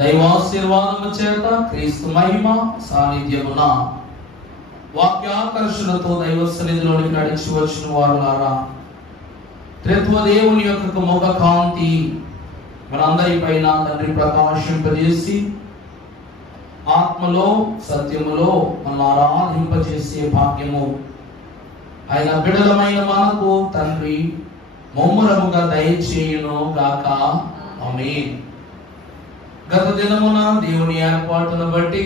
దైవాశీర్వాదము చేత క్రీస్తు మహిమ సాన్నిధ్యమున వాక్యాకర్షణతో దైవ సన్నిధిలోనికి నడిచి వచ్చిన వారులారా, త్రిత్వ దేవుని యొక్క ముఖ కాంతి మనందరి పైన తండ్రి ప్రకాశింపజేసి ఆత్మలో సత్యములో మనం ఆరాధింపజేసే భాగ్యము ఆయన బిడలమైన మనకు తండ్రి ముమ్మరముగా దయచేయును గాక. ఆమేన్. గత దినమున దేవుని ఏర్పాటును బట్టి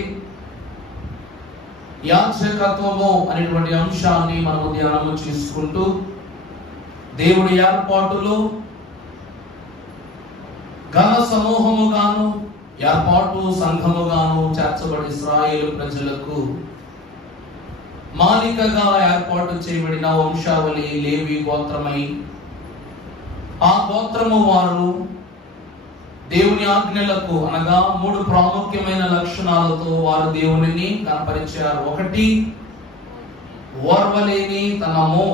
యాజకత్వము అనేటువంటి అంశాన్ని మనము ధ్యానము చేసుకుంటూ దేవుడి ఏర్పాటులో ఘన సమూహముగాను ఏర్పాటు సంఘముగాను చేర్చబడి ఇశ్రాయేలు ప్రజలకు మాలికగా ఏర్పాటు చేయబడిన వంశావళి లేవి గోత్రమై ఆ గోత్రము వారు దేవుని ఆజ్ఞలకు అనగా 3 ప్రాముఖ్యమైన లక్షణాలతో వారు దేవునిని కనపరిచారు. ఒకటి ఓర్వలేని తనము,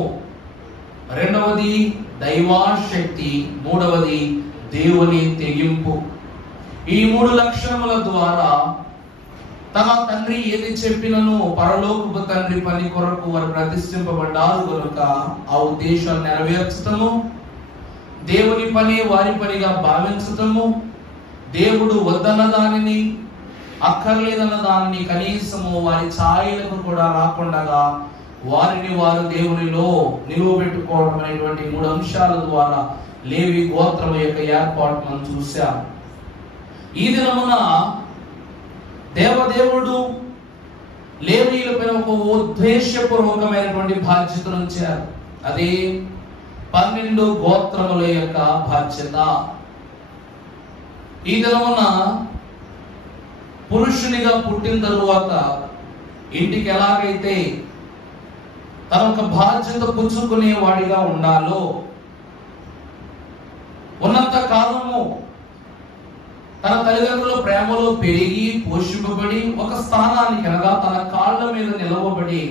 రెండవది దైవాశక్తి, మూడవది దేవుని తెగింపు. ఈ 3 లక్షణముల ద్వారా తన తండ్రి ఏది చెప్పినను పరలోకపు తండ్రి పని కొరకు వారు ప్రతిష్ఠింపబడ్డారు కనుక ఆ ఉద్దేశాన్ని నెరవేర్చటము, దేవుని పని వారి పనిగా భావించటము, దేవుడు వద్దన్న దానిని అక్కర్లేదన్న దానిని కనీసము వారి ఛాయలకు కూడా రాకుండా వారిని వారు దేవునిలో నిలువబెట్టుకోవడం అనేటువంటి 3 అంశాల ద్వారా లేవి గోత్రం యొక్క ఏర్పాటు మనం చూశాం. ఈ దినమున దేవదేవుడు లేవీయులపై ఒక ఉద్దేశపూర్వకమైనటువంటి బాధ్యతను ఉంచారు. అదే 12 గోత్రముల యొక్క బాధ్యత. ఈ దినమున పురుషునిగా పుట్టిన తరువాత ఇంటికి ఎలాగైతే తన ఒక బాధ్యత పుచ్చుకునే వాడిగా ఉండాలో, ఉన్నంత కాలము తన తల్లిదండ్రుల ప్రేమలో పెరిగి పోషింపబడి ఒక స్థానానికి అనగా తన కాళ్ళ మీద నిలవబడి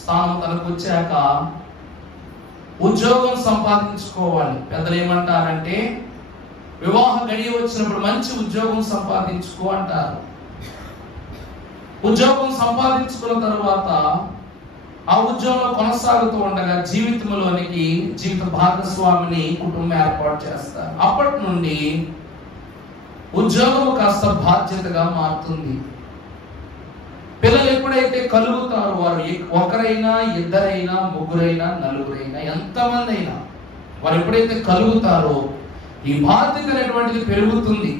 స్థానం తనకు వచ్చాక ఉద్యోగం సంపాదించుకోవాలి. పెద్దలు ఏమంటారంటే వివాహ గడియ వచ్చినప్పుడు మంచి ఉద్యోగం సంపాదించుకో అంటారు. ఉద్యోగం సంపాదించుకున్న తర్వాత ఆ ఉద్యోగంలో కొనసాగుతూ ఉండగా జీవితంలోనికి జీవిత భాగస్వామిని కుటుంబం ఏర్పాటు చేస్తారు. అప్పటి నుండి ఉద్యోగం కాస్త బాధ్యతగా మారుతుంది. పిల్లలు ఎప్పుడైతే కలుగుతారో వారు ఒకరైనా, ఇద్దరైనా, ముగ్గురైనా, నలుగురైనా, ఎంతమంది అయినా వారు ఎప్పుడైతే కలుగుతారో ఈ బాధ్యత అనేటువంటిది పెరుగుతుంది.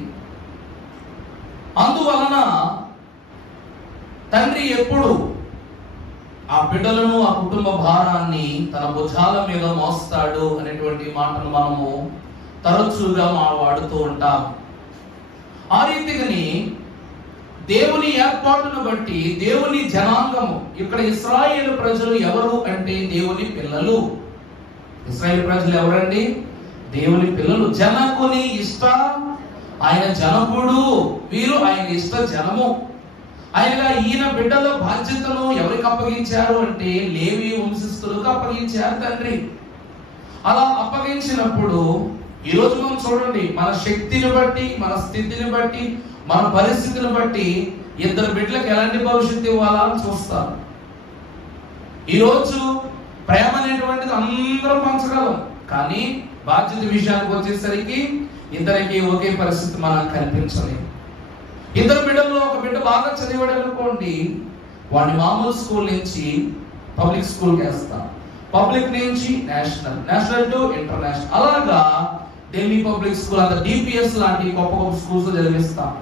అందువలన తండ్రి ఎప్పుడు ఆ బిడ్డలను, ఆ కుటుంబ భారాన్ని తన భుజాల మీద మోస్తాడు అనేటువంటి మాటను మనము తరచుగా వాడుతూ ఉంటాం. ఆ రీతిగాని దేవుని ఏర్పాటును బట్టి దేవుని జనాంగము, ఇక్కడ ఇశ్రాయేలు ప్రజలు ఎవరు అంటే దేవుని పిల్లలు. ఇశ్రాయేలు ప్రజలు ఎవరండి? దేవుని పిల్లలు. జనకుని ఇష్ట, ఆయన జనకుడు, వీరు ఆయన ఇష్ట జనము. ఆయనగా ఈయన బిడ్డల బాధ్యతను ఎవరికి అప్పగించారు అంటే లేవి వంశస్థులకు అప్పగించారు తండ్రి. అలా అప్పగించినప్పుడు ఈరోజు మనం చూడండి, మన శక్తిని బట్టి, మన స్థితిని బట్టి, మన పరిస్థితిని బట్టి 2 బిడ్డలకు ఎలాంటి భవిష్యత్తు ఇవ్వాలా అని చూస్తారు. ఈరోజు ప్రేమ అనేటువంటిది అందరం పంచగలం, కానీ బాధ్యత విషయానికి వచ్చేసరికి ఇద్దరికి ఒకే పరిస్థితి మనం కనిపించలేదు. 2 బిడ్డల్లో ఒక బిడ్డ బాగా చదివాడు అనుకోండి, వాడిని మామూలు స్కూల్ నుంచి పబ్లిక్ స్కూల్కి వేస్తాం, పబ్లిక్ నుంచి నేషనల్, నేషనల్ టు ఇంటర్నేషనల్, అలాగా ఢిల్లీ పబ్లిక్ స్కూల్ అంత డిపిఎస్ లాంటి గొప్ప గొప్ప స్కూల్స్ చదివిస్తాం.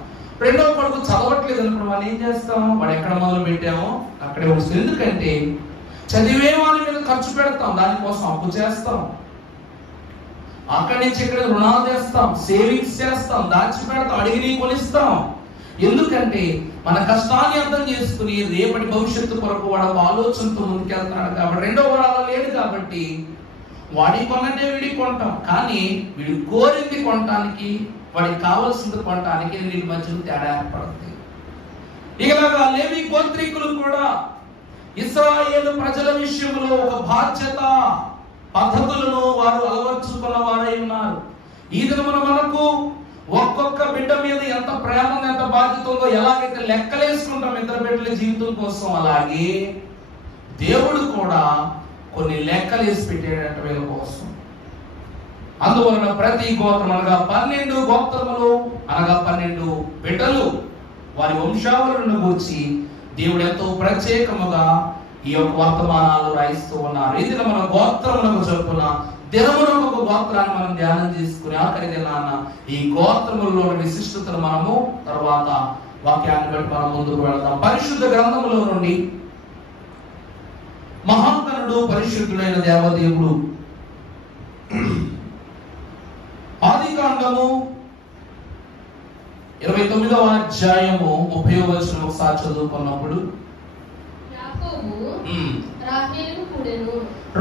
రెండో కొడుకు చదవట్లేదు అనుకున్న వాళ్ళు ఏం చేస్తాం, వాడు ఎక్కడ మొదలు పెట్టామో అక్కడే వస్తుంది. ఎందుకంటే చదివే వాళ్ళ మీద ఖర్చు పెడతాం, దానికోసం అప్పు చేస్తాం, అక్కడి నుంచి ఇక్కడ రుణాలు చేస్తాం, సేవింగ్స్ చేస్తాం, దాచిపెడతాం, అడిగి కొనిస్తాం. ఎందుకంటే మన కష్టాన్ని అర్థం చేసుకుని రేపటి భవిష్యత్తు కొరకు వాడు ఆలోచనతో ముందుకెళ్తున్నాడు కాబట్టి, రెండో వాడు లేడు కాబట్టి వాడి కొన్నట్టే వీడికి కొంటాం. కానీ వీడు కోరింది కొనటానికి, వాడికి కావాల్సింది కొనటానికి వీడి మధ్యలో తేడా ఏర్పడుతుంది. ఇలాగా లేవి గోత్రీకులు కూడా ఇశ్రాయేలు ప్రజల విషయంలో ఒక బాధ్యత పద్ధతులను వారు అలవర్చుకున్న వారై ఉన్నారు. ఈ దినమున మనకు ఒక్కొక్క బిడ్డ మీద ఎంత ప్రేమ ఉందో, ఎంత బాధ్యత ఉందో, ఎలాగైతే లెక్కలేసుకుంటాం ఇద్దరు బిడ్డల జీవితం కోసం, అలాగే దేవుడు కూడా కొన్ని లెక్కలు వేసి పెట్టాడంట వీళ్ళ కోసం. అందువలన ప్రతి గోత్రం అనగా 12 గోత్రములు అనగా 12 బిడ్డలు వారి వంశావళులను గూర్చి దేవుడు ఎంతో ప్రత్యేకముగా ఈ యొక్క వర్తమానాలు రాయిస్తూ ఉన్నారు. ఇది మన గోత్రములకు చొప్పున దినమునకు ఒక గోత్రాన్ని మనం ధ్యానం చేసుకుని ఆఖరి దినాన ఈ గోత్రములలోని విశిష్టతను మనము తర్వాత వాక్యాన్ని బట్టి మనం ముందుకు వెళదాం. పరిశుద్ధ గ్రంథములో నుండి మహాగణుడు పరిశుద్ధుడైన దేవదేవుడు ఆదికాండము 29వ అధ్యాయము 30వ వచనం ఒకసారి చదువుకున్నప్పుడు,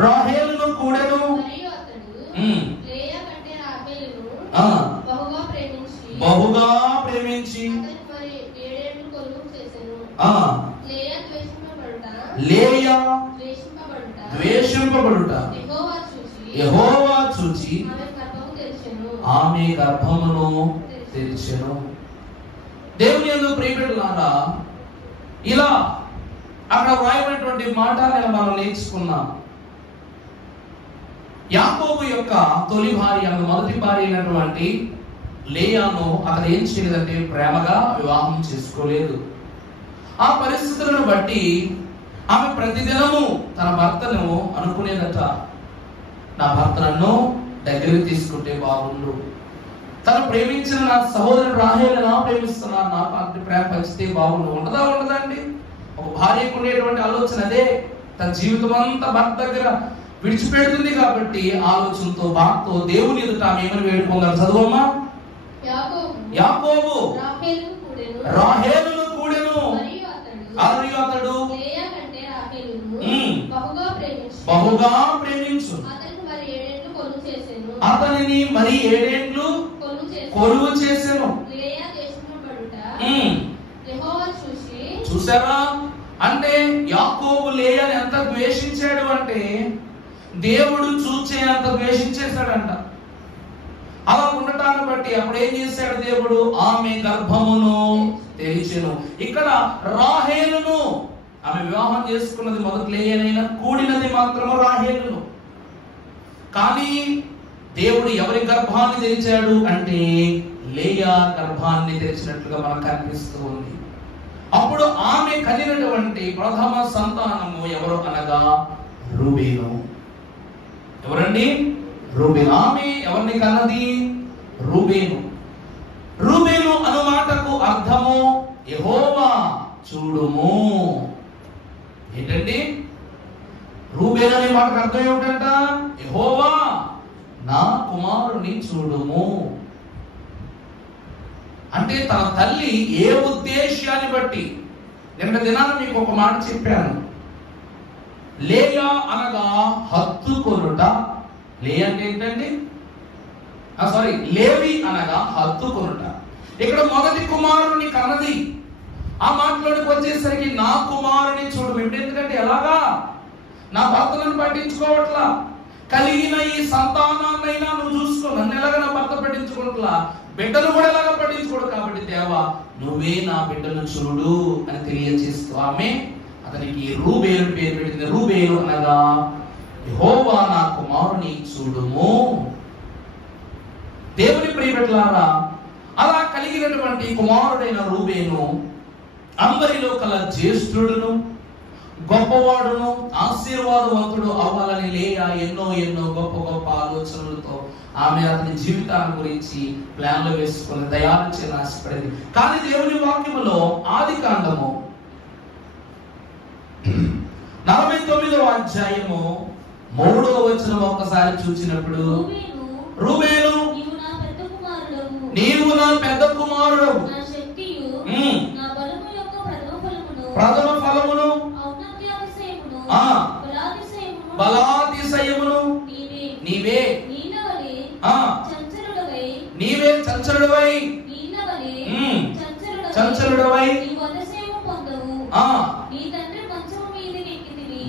రాహేలును కూడెను బహుగా ప్రేమించి లేయా ద్వేషింపబడుట యెహోవా చూచి ఆమె గర్భమును తెరిచెను. దేవుని యందు ప్రియబిడ్డలారా, ఇలా అక్కడ వ్రాయబడినటువంటి మాట మనం నేర్చుకున్నాం. యాకోబు యొక్క తొలి భార్య, మొదటి భార్య అయినటువంటి లేయాను అతను ఏం చేయలేదంటే ప్రేమగా వివాహం చేసుకోలేదు. ఆ పరిస్థితులను బట్టి ఆమె ప్రతిదినము తన భర్తను అనుకునేదట, నా భర్త నన్ను దగ్గరికి తీసుకుంటే బాగుండు, తను ప్రేమించిన నా సహోదరుడు రాహేలు ఎలా ప్రేమిస్తున్నారు, నాకు అంత ప్రేమ పంచితే బాగుండు. ఉండదా అండి? ఒక భార్యకు ఉండేటువంటి ఆలోచన అదే. తన జీవితం అంతా భర్త దగ్గర విడిచిపెడుతుంది కాబట్టి ఆలోచనతో భర్తతో దేవుని ఎదుట ఆమె ఏమని వేడుకున్నారు? చదువమ్మా. యాకోబు రాహేలును కూడెను మరియు అతడు బహుగా ప్రేమించు అతనిని మరి 7 ఏండ్లు కొలువు చేసెను. చూసారా? అంటే యాకోబు లేయాని ఎంత ద్వేషించాడు అంటే దేవుడు చూచే అంత ద్వేషించేశాడంట. అలా ఉండటాన్ని బట్టి అప్పుడు ఏం చేశాడు దేవుడు? ఆమె గర్భమును తెరిచెను. ఇక్కడ రాహేలును ఆమె వివాహం చేసుకున్నది మొదటి లేయనైనా కూడినది మాత్రము రాహేలును. కానీ దేవుడు ఎవరి గర్భాన్ని తెరిచాడు అంటే లేయా గర్భాన్ని తెరిచినట్లుగా మనకు కనిపిస్తూ ఉంది. అప్పుడు ఆమె కనినటువంటి ప్రథమ సంతానము ఎవరు అనగా రూబేను. ఎవరండి? రూబేను. ఆమె ఎవరిని కన్నది? రూబేను. రూబేను అను మాటకు అర్థము యెహోవా చూడుము. ఏంటండి? రూబేను అనే మాటకు అర్థం ఏమిటంట? యెహోవా నా కుమారుని చూడుము. అంటే తన తల్లి ఏ ఉద్దేశాన్ని బట్టి, నిన్న దినాన్ని మీకు ఒక మాట చెప్పాను. లేయా అనగా హత్తుకొనుట. లేయా అంటే ఏంటండి? లేవి అనగా హత్తుకొనుట. ఇక్కడ మొదటి కుమారుని కన్నది. ఆ మాటలోనికి వచ్చేసరికి నా కుమారుని చూడు. ఎందుకంటే ఎలాగా? నా భర్తలను పట్టించుకోవట్లా, కలిగిన ఈ సంతానాన్నైనా నువ్వు చూసుకో, నన్ను ఎలాగ నా భర్త పట్టించుకోవట్లా, బిడ్డను కూడా ఎలాగ పట్టించుకోడు, కాబట్టి దేవా నువ్వే నా బిడ్డను చూడు అని తెలియజేస్తూ ఆమె అతనికి రూబేలు పేరు పెట్టింది. రూబేలు అనగా యెహోవా నా కుమారుని చూడుము. దేవుని ప్రియబిడ్డలారా, అలా కలిగినటువంటి కుమారుడైన రూబేను అందరిలో కల జ్యేష్ఠుడును, గొప్పవాడును, ఆశీర్వాదవంతుడు అవ్వాలని లేయా ఎన్నో గొప్ప గొప్ప ఆలోచనలతో ఆమె అతని జీవితాన్ని గురించి ప్లాన్లు వేసుకుని తయారు చేయని ఆశపడింది. కానీ దేవుని వాక్యములో ఆదికాండము 49వ అధ్యాయము 3వ వచనం ఒక్కసారి చూసినప్పుడు, రూబేను నీవు నా పెద్ద కుమారుడు, ప్రథమ ఫలమును బలాతిశయమును నీవే చంచలుడవై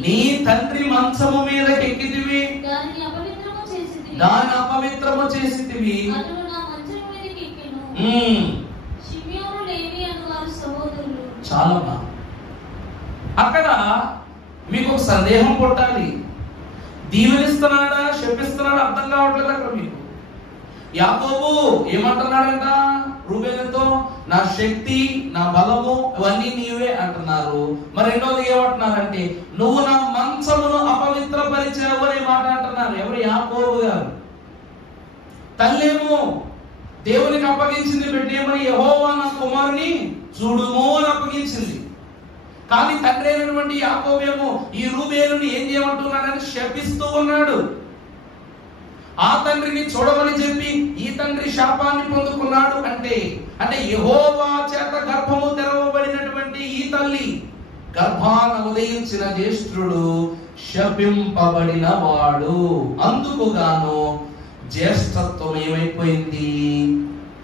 నీ తండ్రి మంచము మీదకి ఎక్కితివి, దాని అపవిత్రము చేసితివి. షిమియోను లేవి అను వారు సహోదరులు. చాలమ్మా. అక్కడ మీకు ఒక సందేహం పుట్టాలి. దీవెనిస్తున్నాడా శపిస్తున్నాడా అర్థం కావట్లేదు అక్కడ మీకు. యాకోబు ఏమంటున్నాడంట రూబేనుతో, నా శక్తి నా బలము ఇవన్నీ నీవే అంటున్నారు. మరి రెండోది ఏమంటున్నారంటే, నువ్వు నా మంచమును అపవిత్రపరిచావు అనే మాట అంటున్నారు. ఎవరు? యాకోబు గారు. తల్లేమో దేవునికి అప్పగించింది పెట్టేమని, యెహోవా నా కుమారుని చూడుము అని అప్పగించింది. కానీ తండ్రి అయినటువంటి యాకోబేమో ఈ రూబేనుని ఏం చేయమంటున్నాడని శపిస్తూ ఉన్నాడు. ఆ తండ్రిని చూడమని చెప్పి ఈ తండ్రి శాపాన్ని పొందుకున్నాడు. అంటే యెహోవా చేత గర్భము తెరవబడినటువంటి ఈ తల్లి గర్భాన ఉదయించిన జ్యేష్ఠుడు శపింపబడిన వాడు. అందుకు గాను జ్యేష్ఠత్వం ఏమైపోయింది?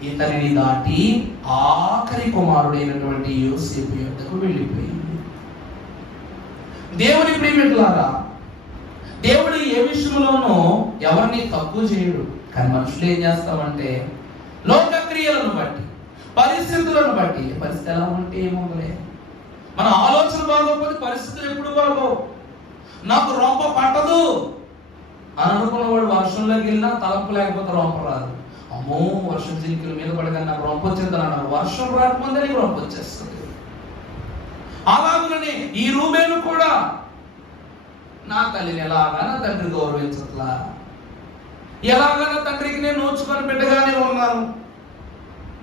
ఇతనిని దాటి ఆఖరి కుమారుడైనటువంటి యోసేపు యొద్దకు వెళ్ళిపోయింది. దేవుని ప్రియమిత్రులారా, దేవుడు ఏ విషయంలోనూ ఎవరిని తక్కువ చేయడు. కానీ మనుషులు ఏం చేస్తామంటే లోకక్రియలను బట్టి, పరిస్థితులను బట్టి, పరిస్థితి ఎలా ఉంటే ఏమోలే, మన ఆలోచన బాగోకపోతే పరిస్థితులు ఎప్పుడు బాగో, నాకు రొంప పట్టదు అని అనుకున్నవాడు వర్షంలోకి వెళ్ళినా తలంపు లేకపోతే రొంప రాదు. అమ్మో వర్షం చినుకుల మీద పడగా నాకు రొంప వచ్చేద్దని అన్నాడు. వర్షం రాకముందే నీకు రొంప వచ్చేస్తుంది. అలాగనే ఈ రూబేను కూడా నా తల్లిని ఎలాగా నా తండ్రి గౌరవించట్లా, ఎలాగా నా తండ్రికి నేను నోచుకొని బిడ్డగానే ఉన్నాను,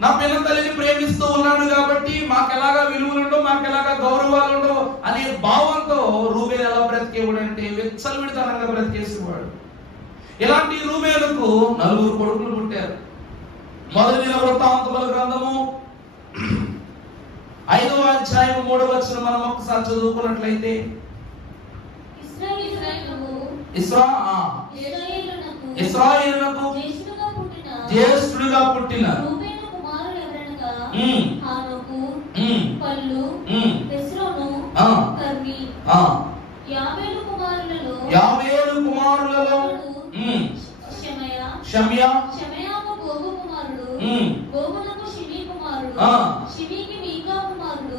నా పిల్ల తల్లిని ప్రేమిస్తూ ఉన్నాడు కాబట్టి మాకెలాగా విలువలుండో మాకెలాగా గౌరవాలుండో అనే భావంతో రూబేను ఎలా బ్రతికేవాడంటే విచ్చలవిడితనంగా బ్రతికేసేవాడు. ఇలాంటి రూబేనుకు 4 కొడుకులు పుట్టారు. మొదటి దినవృత్తాంతముల గ్రంథము 5వ అధ్యాయం 3వ వచనం మనం ఒకసారి చదువుకున్నట్లయితే, ఇశ్రాయేలునకు జ్యేష్ఠుడుగా పుట్టిన రూబేను కుమారులు ఎవరనగా హానోకు, పల్లు, హెస్రోను, కర్మీ. యాబేలు కుమారులలో షమయాకు గోగు కుమారుడు, గోగునకు షిమీ కుమారుడు, షిమీకి మీకా కుమారుడు,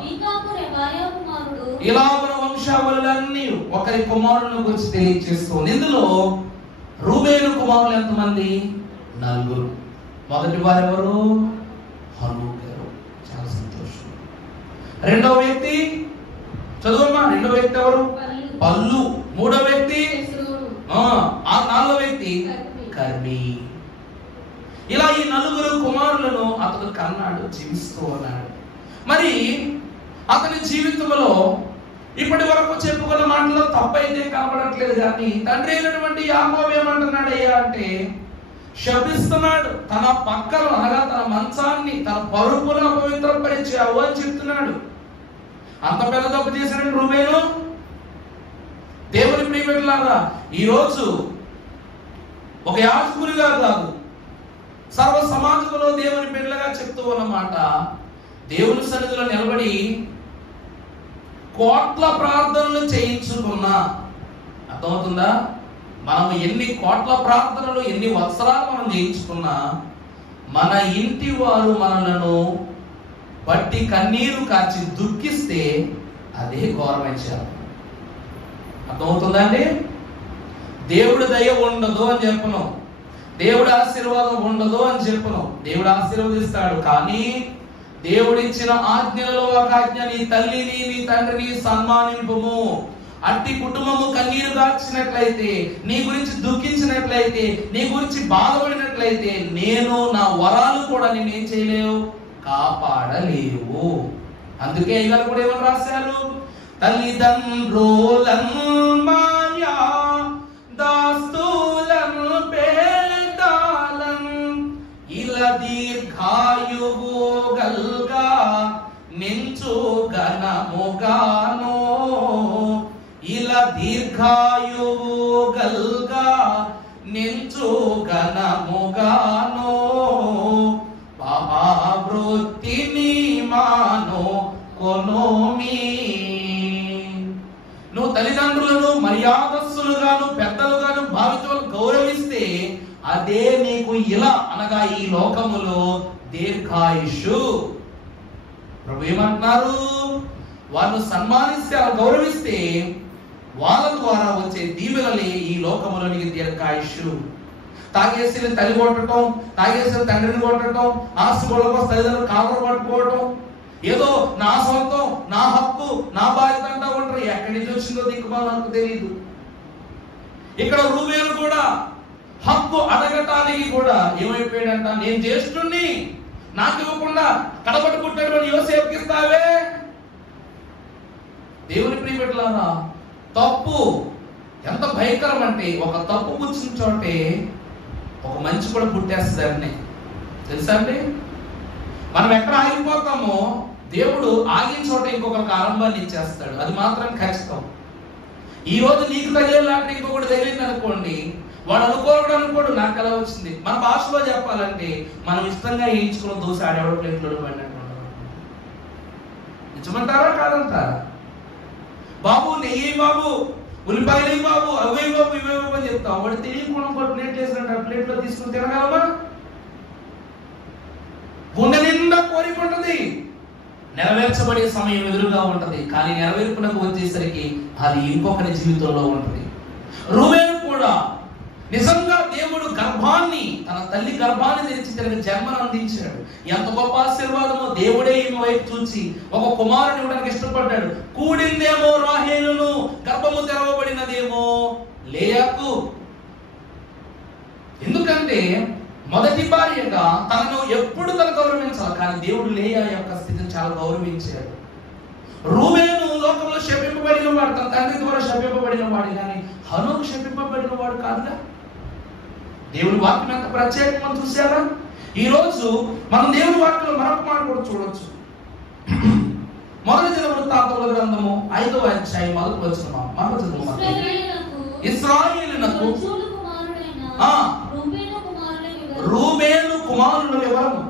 మీకాకు రెబాయా కుమారుడు. ఇలాగున వంశావళులన్నీ ఒకరి కుమారులను గురించి తెలియజేస్తుంది. ఇందులో రూబేను కుమారులు ఎంతమంది? 4. మొదటి వారు ఎవరు? హనోకు గారు. చాలా సంతోషం. రెండవ వ్యక్తి చదువమ్మా. రెండవ వ్యక్తి ఎవరు? పల్లు. మూడవ వ్యక్తి ఆ 4వ వ్యక్తి కర్మీ. ఇలా ఈ 4 కుమారులను అతడు కన్నాడు, జీవిస్తూ ఉన్నాడు. మరి అతని జీవితంలో ఇప్పటి వరకు చెప్పుకున్న మాటలో తప్పైతే కనపడట్లేదు. కానీ తండ్రి అయినటువంటి యాకోబు ఏమంటున్నాడయ్యా అంటే శపిస్తున్నాడు. తన పక్కన అనగా తన మంచాన్ని తన పరుపును అపవిత్రపరిచావు అని చెప్తున్నాడు. అంత పెద్ద తప్పు చేసిన రూబేను. దేవుని ప్రియమిత్రులారా, ఈరోజు ఒక యాజకునిగా కాదు, సర్వ సమాజంలో దేవుని బిడ్డలుగా చెప్తూ ఉన్నమాట, దేవుని సన్నిధిలో నిలబడి కోట్ల ప్రార్థనలు చేయించుకున్నా, అర్థమవుతుందా? మనం ఎన్ని కోట్ల ప్రార్థనలు ఎన్ని వత్సరాలు మనం చేయించుకున్నా మన ఇంటి వారు మనలను బట్టి కన్నీరు కాచి దుఃఖిస్తే అదే ఘోరమైన శాపం. అర్థమవుతుందా అండి? దేవుడి దయ ఉండదు అని చెప్పను, దేవుడి ఆశీర్వాదం ఉండదు అని చెప్పను. దేవుడు ఆశీర్వదిస్తాడు. కానీ దేవుడిచ్చిన ఆజ్ఞలలో ఒక ఆజ్ఞ, నీ తల్లిని నీ తండ్రిని సన్మానింపుము. అట్టి కుటుంబము కన్నీరు దాచినట్లయితే, నీ గురించి దుఃఖించినట్లయితే, నీ గురించి బాధపడినట్లయితే నేను నా వరాలు కూడా నేనేం చేయలేవు, కాపాడలేవు. అందుకే అయ్యగారు కూడా ఏమని రాశారు? తల్లిదండ్రులను మాయా దాస్తులను పేదాలను ఇలా దీర్ఘాయువు గల్గా నించు గణముగానో, ఇలా దీర్ఘాయువు గల్గా నించు గణముగానో, పాపవృత్తిని మానో కొనోమి. నువ్వు తల్లిదండ్రులను మర్యాదస్తులుగాను పెద్దలుగాను భావించు గౌరవిస్తే అదే నీకు ఇలా అనగా ఈ లోకములో దీర్ఘాయుషు. ప్రభు ఏమంటున్నారు? వాళ్ళు సన్మానిస్తే, వాళ్ళు గౌరవిస్తే వాళ్ళ ద్వారా వచ్చే దీవెనలే ఈ లోకములో నీకు దీర్ఘాయుషు. తాగేసిన తల్లి కొట్టడం, తాగేసిన తండ్రిని కొట్టడం, ఆస్తి గొడవ కోసం తల్లిదండ్రులు కాపురం పట్టుకోవడం, ఏదో నా సొంతం, నా హక్కు, నా బాధ్యత అంటా ఉంటారు. ఎక్కడి నుంచి వచ్చిందో దిక్కుమాల నాకు తెలియదు. ఇక్కడ రూబేలు కూడా హక్కు అడగటానికి కూడా ఏమైపోయాడంట, నేను జ్యేష్ఠుణ్ణి, నాకు ఇవ్వకుండా కడపట్టుకుంటాడు యోసేపుకి ఇస్తావే. దేవుని ప్రియబిడ్డలారా, తప్పు ఎంత భయంకరం అంటే, ఒక తప్పు పుచ్చిన చోటే ఒక మంచి కూడా పుట్టేస్తుందని తెలుసా అండి? మనం ఎక్కడ ఆగిపోతామో దేవుడు ఆగిన చోట ఇంకొకరికి ఆరంభాన్ని ఇచ్చేస్తాడు. అది మాత్రం ఖచ్చితం. ఈ రోజు నీకు తగిలేలాంటి ఇంకొకటి తగిలింది అనుకోండి, వాడు అనుకోడు నాకు ఎలా వచ్చింది. మన భాషలో చెప్పాలంటే మనం ఇష్టంగా వేయించుకున్న దోశ ఆడేవాడు ప్లేట్లో పడినట్టు. నిజమంటారా కాదంటారా? బాబు నెయ్యి బాబు, ఉల్లిపాయలు బాబు, అవే బాబు, ఇవే బాబు అని చెప్తాం. వాడు తెలియకుండా ఒక ప్లేట్ చేసినట్టు ఆ ప్లేట్లో తీసుకుని తినగలమా? గుండె నిండా కోరిక ఉంటుంది, నెరవేర్చబడే సమయం ఎదురుగా ఉంటది. కానీ నెరవేర్పునకు వచ్చేసరికి అది ఇంకొకరి జీవితంలో ఉంటది. రూబేను కూడా నిజంగా దేవుడు గర్భాన్ని, తన తల్లి గర్భాన్ని తెరిచి తనకు జన్మను అందించాడు. ఎంత గొప్ప ఆశీర్వాదమో! దేవుడే ఈమె వైపు చూసి ఒక కుమారుని ఇవ్వడానికి ఇష్టపడ్డాడు. కూడిందేమో రాహేలును, గర్భము తెరవబడినదేమో లేయాకు. ఎందుకంటే మొదటి భార్యగా తనను ఎప్పుడు తను గౌరవించాలి, కానీ దేవుడు లేయా యొక్క స్థితిని చాలా గౌరవించాడు. రూబేను లోకంలో శపింపబడిన వాడు, తన తండ్రి ద్వారా శపింపబడిన వాడు, కానీ హనోకు శపింపబడిన వాడు కాదుగా. దేవుని వాక్యం ఎంత ప్రత్యేకమని చూసారా? ఈ రోజు మనం దేవుని వాక్యంలో మరొక మాట కూడా చూడొచ్చు. మొదటి దినవృత్తాంతముల గ్రంథము 5వ అధ్యాయం 1వ వచనం. ఇశ్రాయేలునకు రూబేను కుమారులు ఎవరు?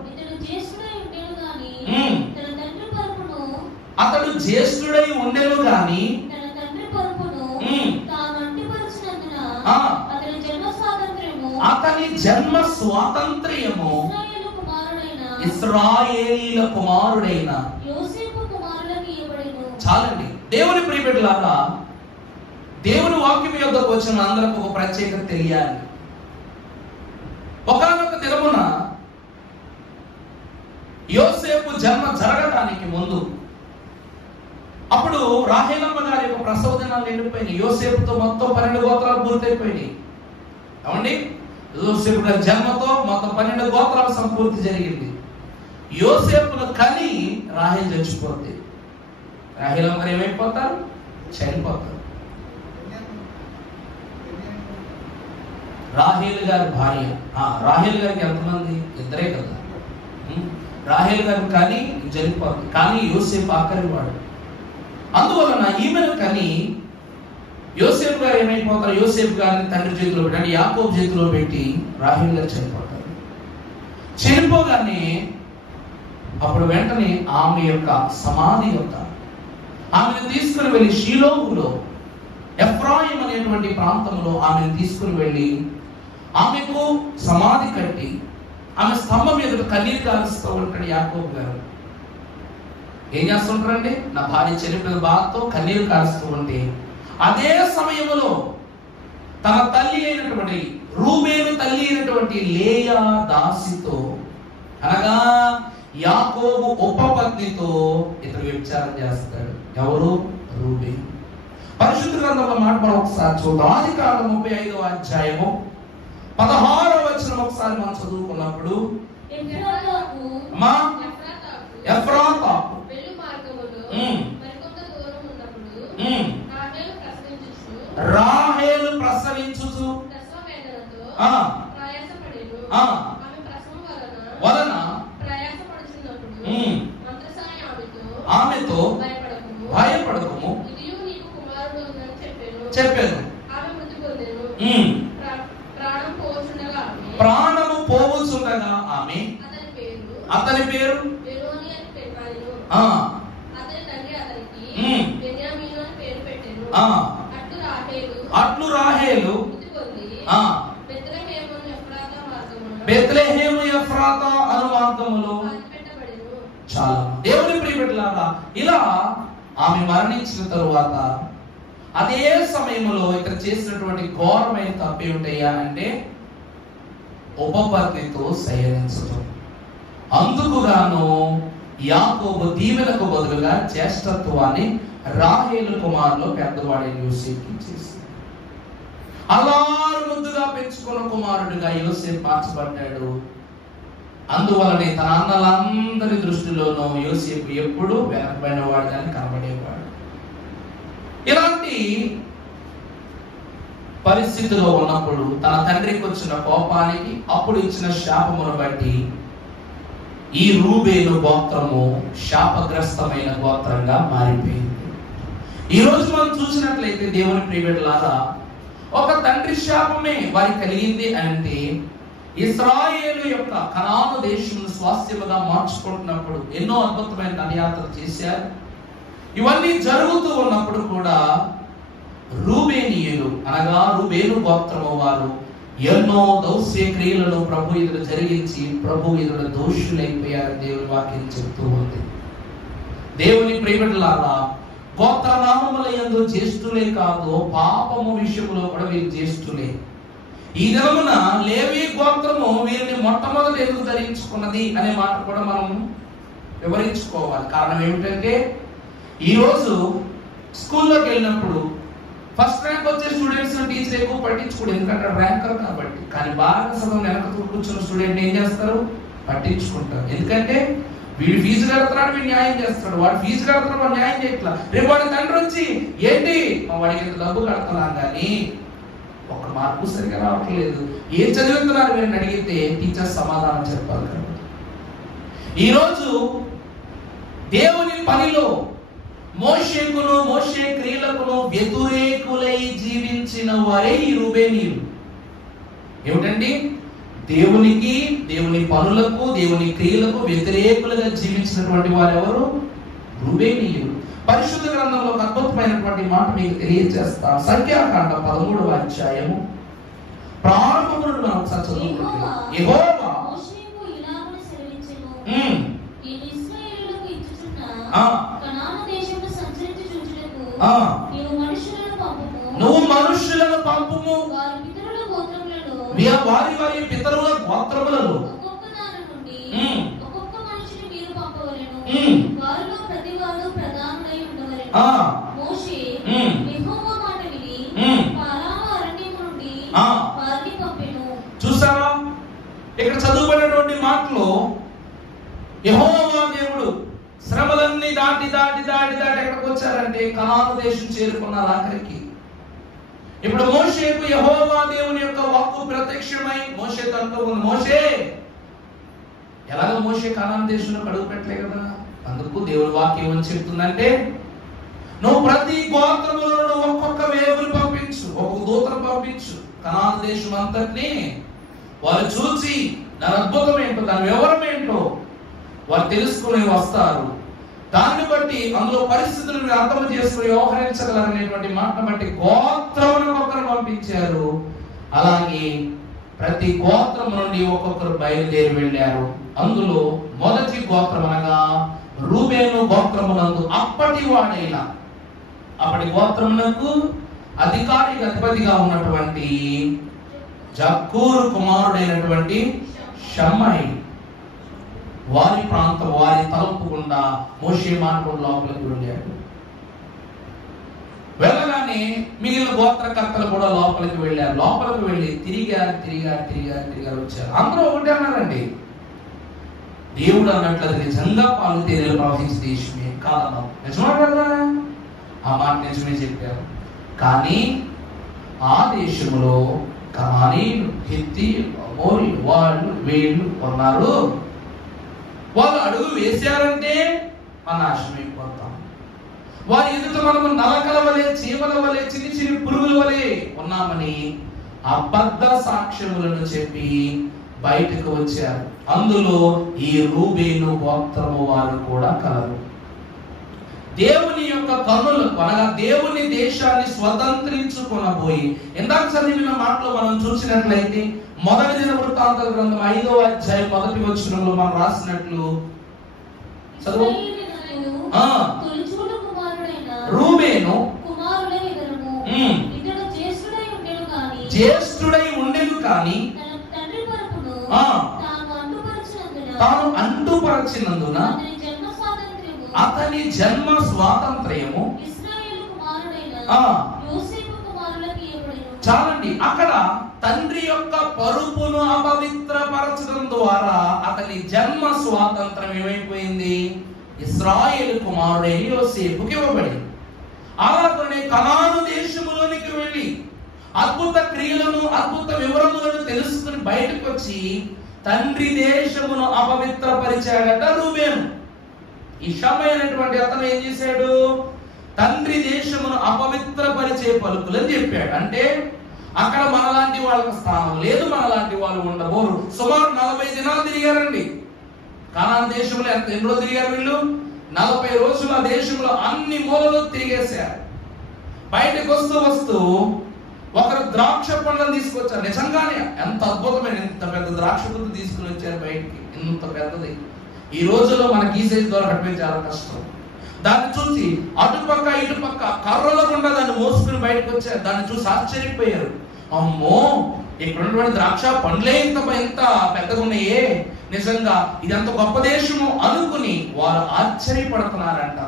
అతడు జ్యేష్ఠుడై ఉండెను గాని అతని జన్మ స్వాతంత్ర్యము ఇశ్రాయేలీల కుమారుడైన చాలండి. దేవుని ప్రియబిడ్డలారా, దేవుని వాక్యం యొద్దకు వచ్చిన అందరికి ఒక ప్రత్యేకత తెలియాలి. ఒకానొక దినమున యోసేపు జన్మ జరగడానికి ముందు, అప్పుడు రాహేలమ్మ గారి యొక్క ప్రసవ దినాలు ఎండిపోయినాయి. యోసేపుతో మొత్తం 12 గోత్రాలు పూర్తయిపోయినాయి. ఏమండి? యోసేపు గారి జన్మతో మొత్తం 12 గోత్రాల సంపూర్తి జరిగింది. యోసేపును కని రాహేల్ చచ్చిపోతే రాహేలమ్మ గారు ఏమైపోతారు? చనిపోతారు. రాహేల్ గారి భార్య, రాహేల్ గారికి ఎంతమంది? ఇద్దరే కదా. రాహేల్ గారు కానీ చనిపోతుంది, కానీ యోసేపు ఆఖరి వాడు. అందువలన ఈమెను కని యోసేపు గారు ఏమైపోతారు? యోసేపు గారిని తండ్రి చేతిలో పెట్టి, అంటే యాకోబు చేతిలో పెట్టి రాహేల్ గారు చనిపోతారు. చనిపోగానే అప్పుడు వెంటనే ఆమె యొక్క సమాధి యొక్క ఆమెను తీసుకుని వెళ్ళి షీలోహులో, ఎఫ్రాయిం అనేటువంటి ప్రాంతంలో ఆమెను తీసుకుని వెళ్ళి ఆమెకు సమాధి కట్టి ఆమె స్తంభం మీద కన్నీరు కారుస్తూ ఉంటాడు యాకోబు గారు. ఏం చేస్తుంటారండి? నా భార్య చనిపోయిన బాధతో కన్నీరు కారుస్తూ ఉంటే, అదే సమయంలో తన తల్లి అయినటువంటి రూబేను తల్లి అయినటువంటి లేయా దాసితో, అనగా యాకోబు ఉపపత్నితో ఇతడు వ్యభిచారం చేస్తాడు. ఎవరు? రూబేను. పరిశుద్ధ గ్రంథంలో మాట మనం ఒకసారి చూద్దాం. ఆదికాండం 35వ అధ్యాయము 16వ వచనం ఒకసారి మనం చదువుకున్నప్పుడు, ఎఫ్రాతాకు రాహేలు ప్రసవించుచు వలన ఆమెతో భయపడకము చెప్పాను. ప్రాణము పోవచ్చుండగా ఆమె, అతని పేరు అట్లు రాహేలు బెత్లెహేము ఎఫ్రాతా అను మార్గములో చాలా. దేవుని ప్రియబిడ్డలారా, ఇలా ఆమె మరణించిన తరువాత అదే సమయంలో ఇక్కడ చేసినటువంటి ఘోరమైన తప్పు ఏమిటయ్యా అంటే ఉపపత్నితో శయనించడం. అందుకు గాను యాకోబు దీవెనకు బదులుగా జ్యేష్ఠత్వాన్ని రాహేలు కుమారులో పెద్దవాడైన యోసేపుకి ఇచ్చేసి అల్లారు ముద్దుగా పెంచుకున్న కుమారుడిగా యోసేపు మార్చబడ్డాడు. అందువలనే తన అన్నలందరి దృష్టిలోనూ యోసేపు ఎప్పుడు వెనకబడిన వాడుగానే కనబడేవాడు. ఇలాంటి పరిస్థితిలో ఉన్నప్పుడు తన తండ్రికి వచ్చిన కోపానికి, అప్పుడు ఇచ్చిన శాపమును బట్టి ఈ రూబేను గోత్రము శాపగ్రస్తమైన గోత్రంగా మారిపోయింది. ఈ రోజు మనం చూసినట్లయితే దేవుని ప్రియబిడ్డలారా, ఒక తండ్రి శాపమే వారికి కలిగింది అంటే ఇశ్రాయేలు యొక్క కనాను దేశం స్వాస్థ్యముగా మార్చుకుంటున్నప్పుడు ఎన్నో అద్భుతమైన దండయాత్రలు చేశారు. ఇవన్నీ జరుగుతూ ఉన్నప్పుడు కూడా రూబేనీయులు అనగా రూబేను గోత్రము వారు ఎన్నో దౌస్య క్రియలను ప్రభు ఎదుట జరిగించి ప్రభు ఎదుట దోషులైపోయారు. దేవుని వాక్యం చెప్తూ ఉంది. దేవుని ప్రియబిడ్డలారా, గోత్ర నామముల యందు జ్యేష్ఠులే కాదు, పాపము విషయంలో కూడా వీరు జ్యేష్ఠులే. ఈ దినమున లేవి గోత్రము వీరిని మొట్టమొదటి ఎందుకు ధరించుకున్నది అనే మాట కూడా మనం వివరించుకోవాలి. కారణం ఏమిటంటే ఈరోజు స్కూల్లోకి వెళ్ళినప్పుడు ఫస్ట్ ర్యాంక్ వచ్చే స్టూడెంట్స్ టీచర్ ఎక్కువ పట్టించుకోడు, ఎందుకంటే ర్యాంకర్ కాబట్టి. కానీ బాగా సగం వెనక కూర్చున్న స్టూడెంట్ ఏం చేస్తారు? పట్టించుకుంటారు. ఎందుకంటే వీడు ఫీజు కడుతున్నాడు, వీడు న్యాయం చేస్తాడు, వాడు ఫీజు కడుతున్నాడు, వాడు న్యాయం చేయట్లా. రేపు వాడి తండ్రి వచ్చి ఏంటి వాడికి ఎంత డబ్బు కడుతున్నాం కానీ ఒక మార్పు సరిగా రావట్లేదు, ఏం చదువుతున్నారు వీరిని అడిగితే టీచర్ సమాధానం చెప్పాలి. కాబట్టి ఈరోజు దేవుని పనిలో మోషేకును మోషే క్రియలకును వ్యతిరేకులై జీవించిన వారే ఈ రూబేనీయులు. ఏమిటండి? దేవునికి, దేవుని పనులకు, దేవుని క్రియలకు వ్యతిరేకులుగా జీవించినటువంటి వారు ఎవరు? రూబేనీయులు. పరిశుద్ధ గ్రంథంలో ఒక అద్భుతమైనటువంటి మాట మీకు తెలియజేస్తా. సంఖ్యాకాండ 13వ అధ్యాయము ప్రారంభమును మనం చదువుకుంటాం. యెహోవా మోషేకు ఇలాగ సెలవిచ్చెను, నేను ఇశ్రాయేలులకు ఇచ్చుచున్న కనాను దేశమును సంచరించి చూచుటకు నువ్వు మనుషులను పంపుము, వారి పితరుల గోత్రములలో వారి వారి పితరుల గోత్రములలో ఒక్కొక్క దాని నుండి ఒక్కొక్క మనిషిని మీరు పంపవలెను. వారిలో ప్రతివాడు ప్రధానుడై ఉండవలెను. మోషే యెహోవా మాట విని పారాను అరణ్యము నుండి వారిని పంపెను. చూసారా, ఇక్కడ చదువుబడినటువంటి మాటలో యెహోవా దేవుడు శ్రమలన్నీ దాటి దాటి దాటి దాటి ఎక్కడికి వచ్చారంటే కనాను దేశం చేరుకున్నారు ఆఖరికి. ఇప్పుడు మోషేకు యెహోవా దేవుని యొక్క వాక్కు ప్రత్యక్షమై మోషేతో అంటూ ఉంది, మోషే ఎలాగ మోషే కనాను దేశంలో అడుగు పెట్టలే కదా. అందుకు దేవుని వాక్యం ఏమని చెప్తుందంటే, నువ్వు ప్రతి గోత్రములను ఒక్కొక్క వేగులు పంపించు, ఒక్కొక్క దూతను పంపించు. కనాను దేశం అంతటిని వారు చూసి దాని అద్భుతం ఏంటో, దాని వివరం ఏంటో వారు తెలుసుకుని వస్తారు. దాన్ని బట్టి అందులో పరిస్థితులను అర్థం చేసుకుని వ్యవహరించగలరనేటువంటి మాటను బట్టి గోత్రమును ఒక్కొక్కరు పంపించారు. అలాగే ప్రతి గోత్రం నుండి ఒక్కొక్కరు బయలుదేరి వెళ్ళారు. అందులో మొదటి గోత్రం అనగా రూబేను గోత్రమునందు అప్పటి గోత్రమునకు అధిపతిగా ఉన్నటువంటి జక్కూరు కుమారుడైనటువంటి షమ్మాయి వారి ప్రాంతం వారి తలుపు గుండా మోషే మానవుడు లోపలికి వెళ్ళాడు. వెళ్ళగానే మిగిలిన గోత్రకర్తలు కూడా లోపలికి వెళ్ళారు. లోపలికి వెళ్ళి తిరిగారు వచ్చారు. అందరూ ఒకటే అన్నారండి, దేవుడు అన్నట్లు అది నిజంగా పాలు తేనెలు ప్రవహించే దేశమే కాదన్నా. నిజమా కదా? ఆ మాట నిజమే చెప్పారు. కానీ ఆ దేశంలో కనానీయులు, హిత్తీయులు, అమోరీయులు, వాళ్ళు వీళ్ళు ఉన్నారు. వాళ్ళు అడుగు వేశారంటే మన నాశనమైపోతాం. వారి ఎదుట మనము నలకల వలె, చీమల వలె, చిన్ని చిన్ని పురుగుల వలె ఉన్నామని అబద్ధ సాక్ష్యములను చెప్పి బయటకు వచ్చారు. అందులో ఈ రూబేను గోత్రము వారు కూడా కలరు. దేవుని యొక్క కన్నులకు అనగా దేవుని దేశాన్ని స్వతంత్రించుకొనబోయి, ఇందాక చదివిన మాటలో మనం చూసినట్లయితే మొదటి దినవృత్తాంతాల గ్రంథం 5వ అధ్యాయం 1వ వచనంలో మనం రాసినట్లు చదువు. తొలిచూలు కుమారుడైన రూబేను కుమారుడే వివరము. ఇతడు జ్యేష్ఠుడై ఉండెను కాని తన తండ్రి పరుపును తాను అంటుపరచినందున అతని జన్మ స్వాతంత్ర్యము ఇశ్రాయేలు కుమారుడైన యోసేపు కుమారులకు ఇవ్వబడెను. చాలండి. అక్కడ తండ్రి యొక్క పరుపును అపవిత్రపరచడం ద్వారా అతని జన్మ స్వాతంత్రం ఏమైపోయింది? ఇశ్రాయేలు కుమారుడైన యోసేపుకి ఇవ్వబడింది. అలాగనే కనాను దేశములోనికి వెళ్ళి అద్భుత క్రియలను, అద్భుత వివరములను తెలుసుకుని బయటకు వచ్చి తండ్రి దేశమును అపవిత్రపరిచాడట రూబేను. ఈ షమైనటువంటి అతను ఏం చేశాడు? తండ్రి దేశమును అపవిత్రపరిచే పలుకులని చెప్పాడు. అంటే అక్కడ మనలాంటి వాళ్ళకి స్థానం లేదు, మనలాంటి వాళ్ళు ఉండబోరు. సుమారు 40 దినాలు తిరిగారండి కనాను దేశంలో. ఎన్ని రోజులు తిరిగారు వీళ్ళు? 40 రోజులు ఆ దేశంలో అన్ని మూలలో తిరిగేశారు. బయటకు వస్తూ ఒకరు ద్రాక్ష పండ్లను తీసుకొచ్చారు. నిజంగానే ఎంత అద్భుతమైన, ఎంత పెద్ద ద్రాక్ష పండు తీసుకుని వచ్చారు బయటికి. ఇంత పెద్దది ఈ రోజుల్లో మనకి ఈ సైజు దొరకటమే చాలా కష్టం. దాన్ని చూసి అటుపక్క ఇటుపక్క కర్రల గుండా దాన్ని మోసుకుని బయటకు వచ్చారు. దాన్ని చూసి ఆశ్చర్యపోయారు. అమ్మో, ఇక్కడ ఉన్నటువంటి ద్రాక్ష పండ్లే ఇంత పెద్దగా ఉన్నాయే, నిజంగా ఇది అంత గొప్ప దేశము అనుకుని వారు ఆశ్చర్యపడుతున్నారంట.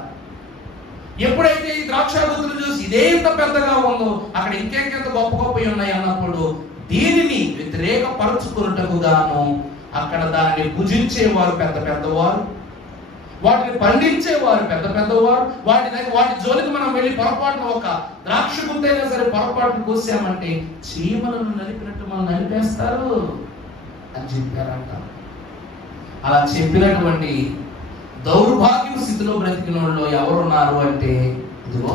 ఎప్పుడైతే ఈ ద్రాక్ష గుత్తులు చూసి ఇదే ఇంత పెద్దగా ఉందో, అక్కడ ఇంకెంత గొప్ప ఉన్నాయి అన్నప్పుడు దీనిని వ్యతిరేకపరచుకున్నట్టుకు గాను అక్కడ దాన్ని భుజించేవారు పెద్దవారు, వాటిని పండించేవారు పెద్దవారు. వాటి జోలికి మనం వెళ్ళి పొరపాటున ఒక ద్రాక్ష గుత్తైనా సరే పొరపాటును కోసామంటే చీమలను నలిపినట్టు మనం నలిపేస్తారు అని చెప్పారంట. అలా చెప్పినటువంటి దౌర్భాగ్య స్థితిలో బ్రతికిన వాళ్ళు ఎవరున్నారు అంటే ఇదిగో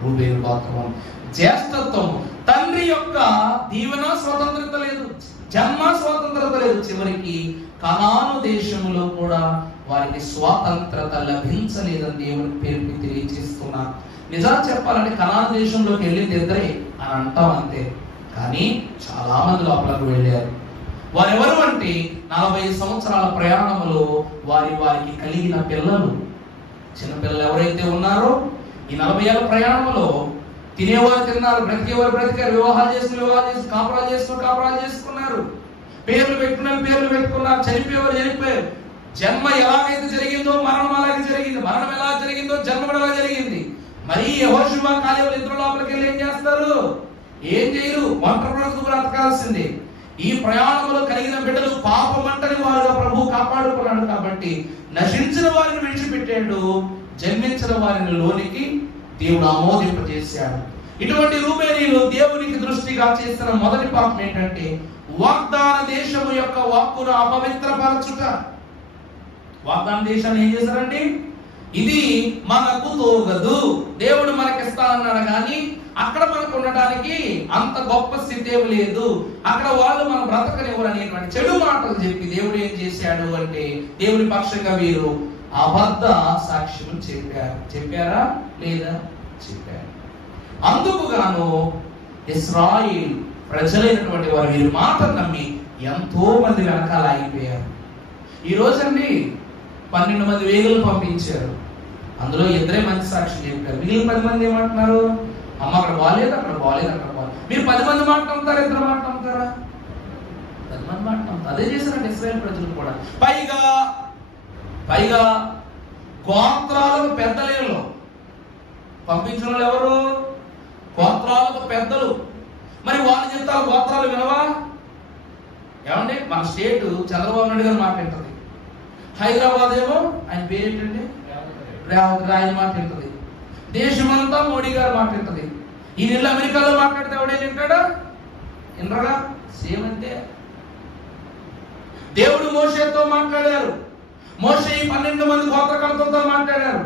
రూబేను గోత్రం. జ్యేష్ఠత్వం, తండ్రి యొక్క దీవెన స్వతంత్రత లేదు, జన్మ స్వాతంత్రత లేదు. చివరికి కనాను దేశంలో కూడా వారికి స్వాతంత్రత లభించలేదని దేవుని పేరుకి తెలియజేస్తున్నారు. నిజాలు చెప్పాలంటే కనాను దేశంలోకి వెళ్ళింది ఇద్దరే అని అంటాం అంతే, కానీ చాలా మంది లోపలికి వెళ్ళారు. వారెవరు అంటే 40 సంవత్సరాల ప్రయాణంలో వారికి కలిగిన పిల్లలు, చిన్నపిల్లలు ఎవరైతే ఉన్నారో ఈ 40 ఏళ్ల ప్రయాణంలో తినేవారు తిన్నారు, బ్రతికేవారు బ్రతికారు, వివాహాలు చేసి కాపురాలు చేసుకున్నారు, పేర్లు పెట్టుకున్నారు, చనిపోయారు. జన్మ ఎలాగైతే జరిగిందో మరణం అలాగే జరిగింది, మరణం ఎలా జరిగిందో జన్మ కూడా ఎలా జరిగింది. మరి యెహోషువ కాలేబులు ఇద్దరు లోపలికి వెళ్ళి ఏం చేస్తారు? ఏం చేయరు, ఒంటరి బ్రతుకు బ్రతకాల్సిందే. ఈ ప్రయాణంలో కలిగిన బిడ్డలు పాపమంటని వారుగా ప్రభు కాపాడుకున్నాడు కాబట్టి నశించిన వారిని విడిచిపెట్టాడు, జన్మించిన వారిని లోనికి దేవుడు ఆమోదింపజేశాడు. ఇటువంటి రూబేనీయులు దేవునికి దృష్టిగా చేస్తున్న మొదటి పాపం ఏంటంటే వాగ్దాన దేశము యొక్క వాక్కును అపవిత్రపరచుట. వాగ్దాన దేశాన్ని ఏం చేశారండి? ఇది మనకు తోగదు, దేవుడు మనకిస్తానన్నాడు కానీ అక్కడ మనకు ఉండడానికి అంత గొప్ప స్థితి ఏమి లేదు, అక్కడ వాళ్ళు మనం బ్రతకనివ్వరు అనేటువంటి చెడు మాటలు చెప్పి దేవుడు ఏం చేశాడు అంటే దేవుని పక్షంగా వీరు అబద్ధ సాక్ష్యం చెప్పారా లేదా? చెప్పారు. అందుకు గాను ఇశ్రాయేలు ప్రజలైనటువంటి వారు వీరి మాటలు నమ్మి ఎంతో మంది వెనకాల ఆగిపోయారు. ఈ రోజండి 12 మంది వేగులు పంపించారు, అందులో 2 మంచి సాక్షి చెప్పారు. మిగిలిన 10 మంది ఏమంటున్నారు? అమ్మ అక్కడ బాలేదు, అక్కడ బాలేదు. మీరు 10 మంది మాట నమ్ముతారా, 2 మాట నమ్ముతారా? 10 మంది మాట నమ్ముతారు. అదే చేశారండి ఇశ్రాయేలు ప్రజలు కూడా. పైగా గోత్రాలకు పెద్దలేలో పంపించిన వాళ్ళు ఎవరు? గోత్రాలకు పెద్దలు. మరి వాళ్ళు చెప్తారు గోత్రాలు వినవా? ఏమండి, మన స్టేట్ చంద్రబాబు నాయుడు గారు మాట్లాడుతుంది, హైదరాబాద్ ఏమో ఆయన పేరేంటండి రేవంత్ ఆయన మాట్లాడుతుంది, దేశమంతా మోడీ గారు మాట్లాడుతుంది. ఈ నెల అమెరికాలో మాట్లాడితే ఎవడే తింటాడా? వినరా? సేమ్ అంతే. దేవుడు మోషేతో మాట్లాడారు, మోషే 12 మంది గోత్రకర్తలతో మాట్లాడారు.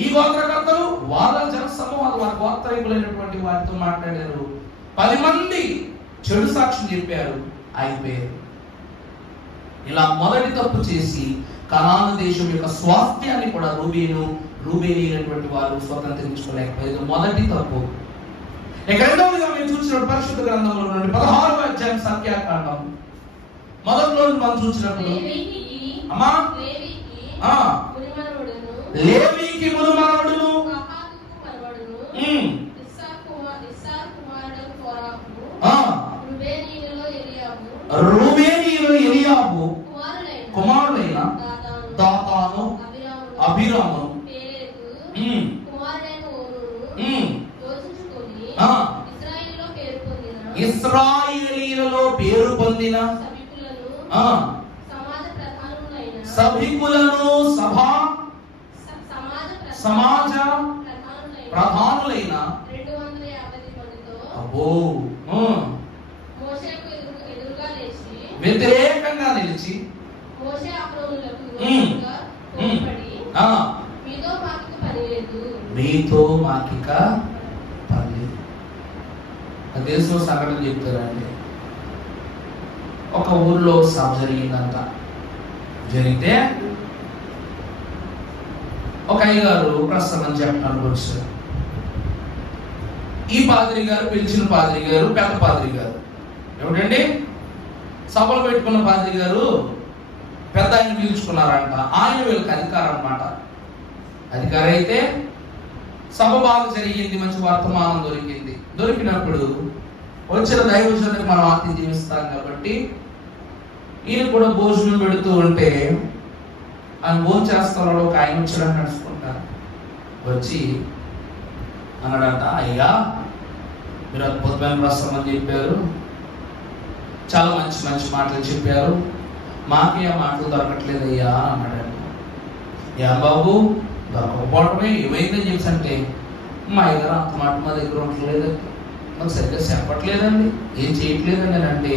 ఈ గోత్రకర్తలు వాళ్ళ జన సమూహాలు వారి గోత్రైకులైనటువంటి వారితో మాట్లాడారు. 10 మంది చెడు సాక్ష్యం చెప్పారు, అయిపోయారు. ఇలా మొదటి తప్పు చేసి కనాను దేశం యొక్క స్వాస్థ్యాన్ని కూడా రూబేనీయులైనటువంటి వారు స్వతంత్రించుకోలేకపోయారు. మొదటి తప్పు. ఇక రెండవదిగా మేము చూసిన పరిశుద్ధ గ్రంథంలో నుండి 16వ అధ్యాయం సంఖ్యాకాండం మొదట్లో మనం చూసినప్పుడు అమ్మా లేవీకి మునుమనవడును రూబేనీయులు ఎలియాబు కుమారుడైన దాతాను అబీరామును ఇశ్రాయేలీయులలో పేరు పొందిన సభికులను సమాజ ప్రధానులైన అబ్బో వ్యతిరేకంగా నిలిచి మీతో మాకిక పని. దేశం సంఘటన చెప్తారండి. ఒక ఊర్లో సభ జరిగిందంట. జరిగితే ఒక అయ్యగారు ప్రసంగం చెప్పడానికి వచ్చారు. ఈ పాదిరి గారు, పిలిచిన పాదిరి గారు పెద్ద పాదిరి గారు ఏమిటండి, సభలు పెట్టుకున్న పాదిరి గారు పెద్ద ఆయన పిలుచుకున్నారంట. ఆయన వీళ్ళకి అధికారం అన్నమాట. అధికారం అయితే సభ బాగా జరిగింది, మంచి వర్తమానం దొరికింది. దొరికినప్పుడు వచ్చిన దైవజనులకు మనం ఆతిథ్యం ఇస్తాం కాబట్టి ఈయన కూడా భోజనం పెడుతూ ఉంటే ఆయన భోజనం చేస్తున్నాడు. ఒక ఆయన వచ్చాడని నడుచుకుంటారు. వచ్చి అన్నాడంట, అయ్యా మీరు అద్భుతమైన ప్రసంగం చెప్పారు, చాలా మంచి మంచి మాటలు చెప్పారు, మాకే ఆ మాటలు దొరకట్లేదు అయ్యా అన్నాడంట. యా బాబు దొరకకపోవడమే ఏమైందని చెప్పి అంటే, మా అయ్యగారు అంత మాట మా దగ్గర ఉండట్లేదండి, మాకు సరిగ్గా చెప్పట్లేదండి, ఏం చేయట్లేదండి అని అంటే,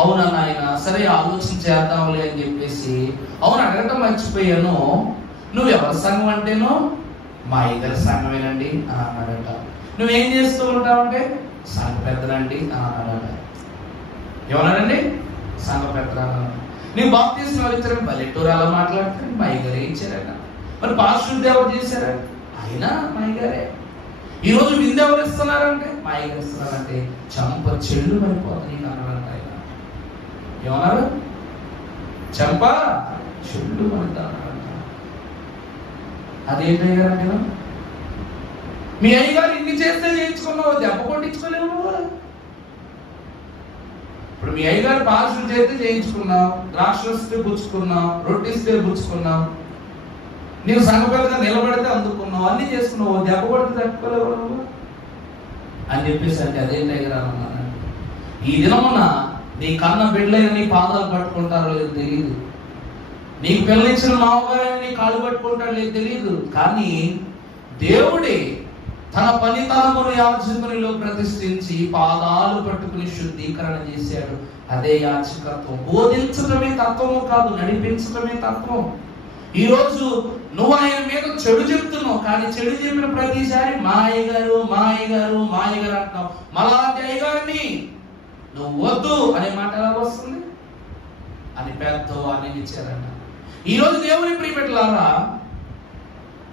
అవునా నాయన సరే ఆలోచన చేద్దాంలే అని చెప్పేసి, అవును అడగటం మర్చిపోయాను, నువ్వు ఎవరి సంఘం అంటేనో మా అయ్యగారి సంఘమేనండి అని అన్నాడట. నువ్వేం చేస్తూ ఉంటావంటే సంఘ పెద్దనండి అని అన్నాడట. ఏమన్నాడండి? సంఘ పెద్ద. నీ బాప్తిస్మం ఎవరు ఇచ్చారని పల్లెటూరు అలా మాట్లాడతాను, మా అయ్యగారే ఇచ్చారట. మరి పారిశుద్ధి ఎవరు చేశారు? అయినా మా అయ్యగారే. ఈరోజు విందు ఎవరు ఇస్తున్నారంటే మా అయ్యగారు ఇస్తున్నారంటే చంప చెల్లు పడిపోతుంది అన్నాడంట. ఆయన ఏమన్నారు? చంప చెల్లు పడతా అన్నాడంట. అదేంటి అయ్యగారంటే, మీ అయ్యగారు ఇన్ని చేస్తే చేయించుకున్నావు, దెబ్బ కొట్టించుకోలేవు. ఇప్పుడు మీ అయ్యగారు పారిశుద్ధి చేస్తే చేయించుకున్నావు, ద్రాక్షిస్తే పుచ్చుకున్నావు, రొట్టిస్తే పుచ్చుకున్నావు, నీవు సంఘపేదగా నిలబడితే అందుకున్నావు, అన్ని చేసుకున్నావు, దెబ్బ కొడితే తట్టుకోలేవు నువ్వు అని చెప్పేసి అంటే అదేంటి అయ్యగారు? ఈ దినమున నీ కన్న బిడ్డలైన నీ పాదాలు పట్టుకుంటారో లేదు తెలియదు, నీకు పిల్లనిచ్చిన మామగారు నీ కాళ్ళు పట్టుకుంటాడో లేదు తెలియదు, కానీ దేవుడే తన పనితనమును యాజకునిలో ప్రతిష్ఠించి పాదాలు పట్టుకుని శుద్ధీకరణ చేశాడు. అదే యాజకత్వం. బోధించడమే తత్వము కాదు, నడిపించడమే తత్వం. ఈ రోజు నువ్వు ఆయన మీద చెడు చెప్తున్నావు, కానీ చెడు చెప్పిన ప్రతిసారి మా అయ్యగారు మా అయ్యగారు మా అయ్యగారు అంటున్నావు. మలాంటి అయ్యగారిని నువ్వు వద్దు అనే మాట ఎలా వస్తుంది అని పెద్ద అని ఇచ్చారన్న. ఈ రోజు దేవుని ప్రియపెట్టలారా,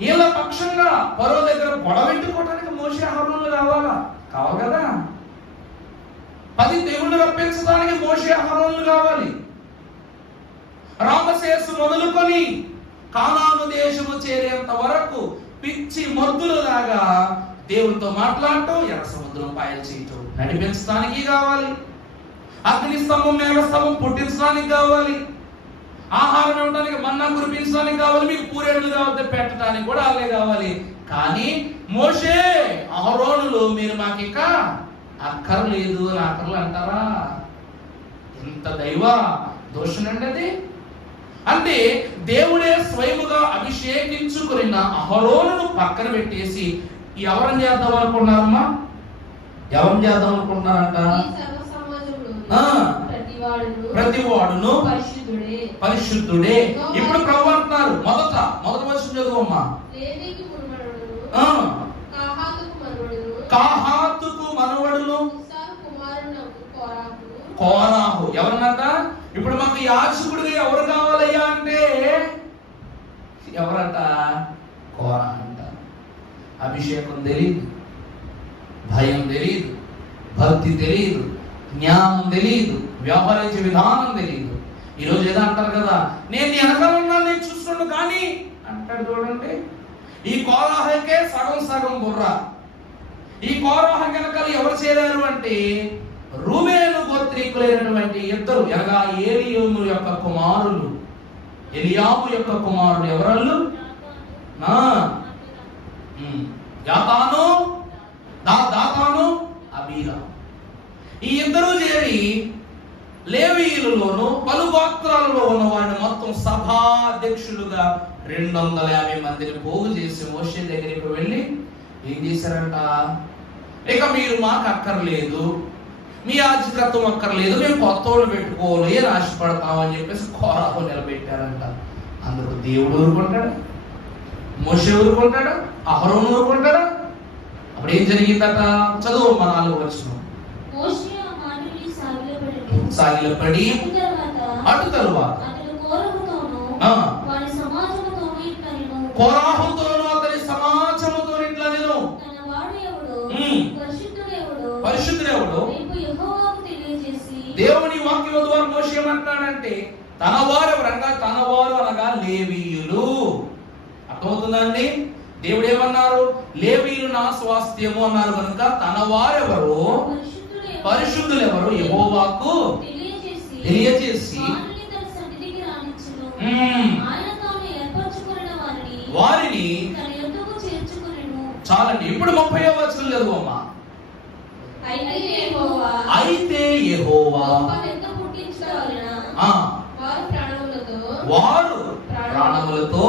వీళ్ళ పక్షంగా పరో దగ్గర గొడవెట్టుకోవడానికి మోషే అహరోనులు కావాలి కదా. 10 దేవుళ్ళు రప్పించడానికి మోషే అహరోనులు కావాలి. రామశేషు మొదలుకొని కానాను దేశము చేరేంత వరకు పిచ్చి మొద్దులలాగా దేవునితో మాట్లాడటం, ఎర్ర సముద్రం పాయలు చేయటం నడిపించడానికి కావాలి. అగ్నిస్తంభం మేఘస్తంభం పుట్టించడానికి కావాలి. ఆహారం ఇవ్వడానికి మన్నా కురిపించడానికి కావాలి. మీకు పూరేళ్ళు కావాలి పెట్టడానికి కూడా వాళ్ళే కావాలి. కానీ మోషే అహరోనులు మీరు మాకు ఇక అక్కర్లేదు అని అక్కర్లు అంటారా? ఎంత దైవ దోషనండి అది. అంటే దేవుడే స్వయముగా అభిషేకించుకున్న అహరోనును పక్కన పెట్టేసి ఎవరిని చేద్దాం అనుకున్నారమ్మా? ఎవరిని చేద్దాం అనుకుంటున్నారంట? ప్రతివాడును పరిశుద్ధుడే. ఇప్పుడు ప్రభు అంటున్నారు, మొదటి వర్షం చదువమ్మా. కాహాతుకు మనవడును కోరాహు. ఎవరన్నట? ఇప్పుడు మాకు యాజకుడిగా ఎవరు కావాలయ్యా అంటే ఎవరంట? కోరా అంట. అభిషేకం తెలియదు, భయం తెలియదు, భక్తి తెలియదు, జ్ఞానం తెలియదు, వ్యవహరించే విధానం తెలియదు. ఈరోజు ఏదో అంటారు కదా, నేను నీ వెనకాల ఉన్నాను, నేను చూస్తున్నాను కానీ అంటాడు. చూడండి, ఈ కోరాహకే సగం సగం బుర్ర. ఈ కోరాహ వెనకాల ఎవరు చేరారు అంటే రూబేను గోత్రీకులైనటువంటి ఇద్దరు, అనగా ఏలియాము యొక్క కుమారులు, ఎలియాము యొక్క కుమారులు. ఎవరళ్ళు? దాతాను, అబీరా. ఈ ఇద్దరు చేరి లేవీయులలోను పలు గోత్రాలలో ఉన్న వారిని మొత్తం సభాధ్యక్షులుగా 250 మందిని పోగు చేసి మోషే దగ్గరికి వెళ్ళి ఏం చేశారంట, ఇక మీరు మాకు అక్కర్లేదు, మీ యాజకత్వం అక్కర్లేదు, మేము కొత్త వాళ్ళు పెట్టుకోవాలి అని ఆశపడతాం అని చెప్పేసి కోరాహు నిలబెట్టారంట. అందుకు దేవుడు ఊరుకుంటాడా? మోషే ఊరుకుంటాడా? అహరోను ఊరుకుంటాడా? అప్పుడు ఏం జరిగిందట? చదువు, మన 4వ వచనం. సాగిలపడి అటు తరువాత కోరాహుతోను అతని సమాజముతో ఇట్లా నేను పరిశుద్ధుడెవడు? దేవుని వాక్యం ద్వారా మోషే ఏమంటున్నాడంటే తన వారు అనగా లేవీయులు. అర్థమవుతుందండి? దేవుడు ఏమన్నారు? లేవీయులు నా స్వాస్థ్యము అన్నారు కనుక తన వారెవరు, పరిశుద్ధులు ఎవరు, యెహోవాకు తెలియజేసి వారిని చాలండి. ఇప్పుడు 30వ వచనం చదువమ్మా. అయితే యెహోవా వారు ప్రాణములతో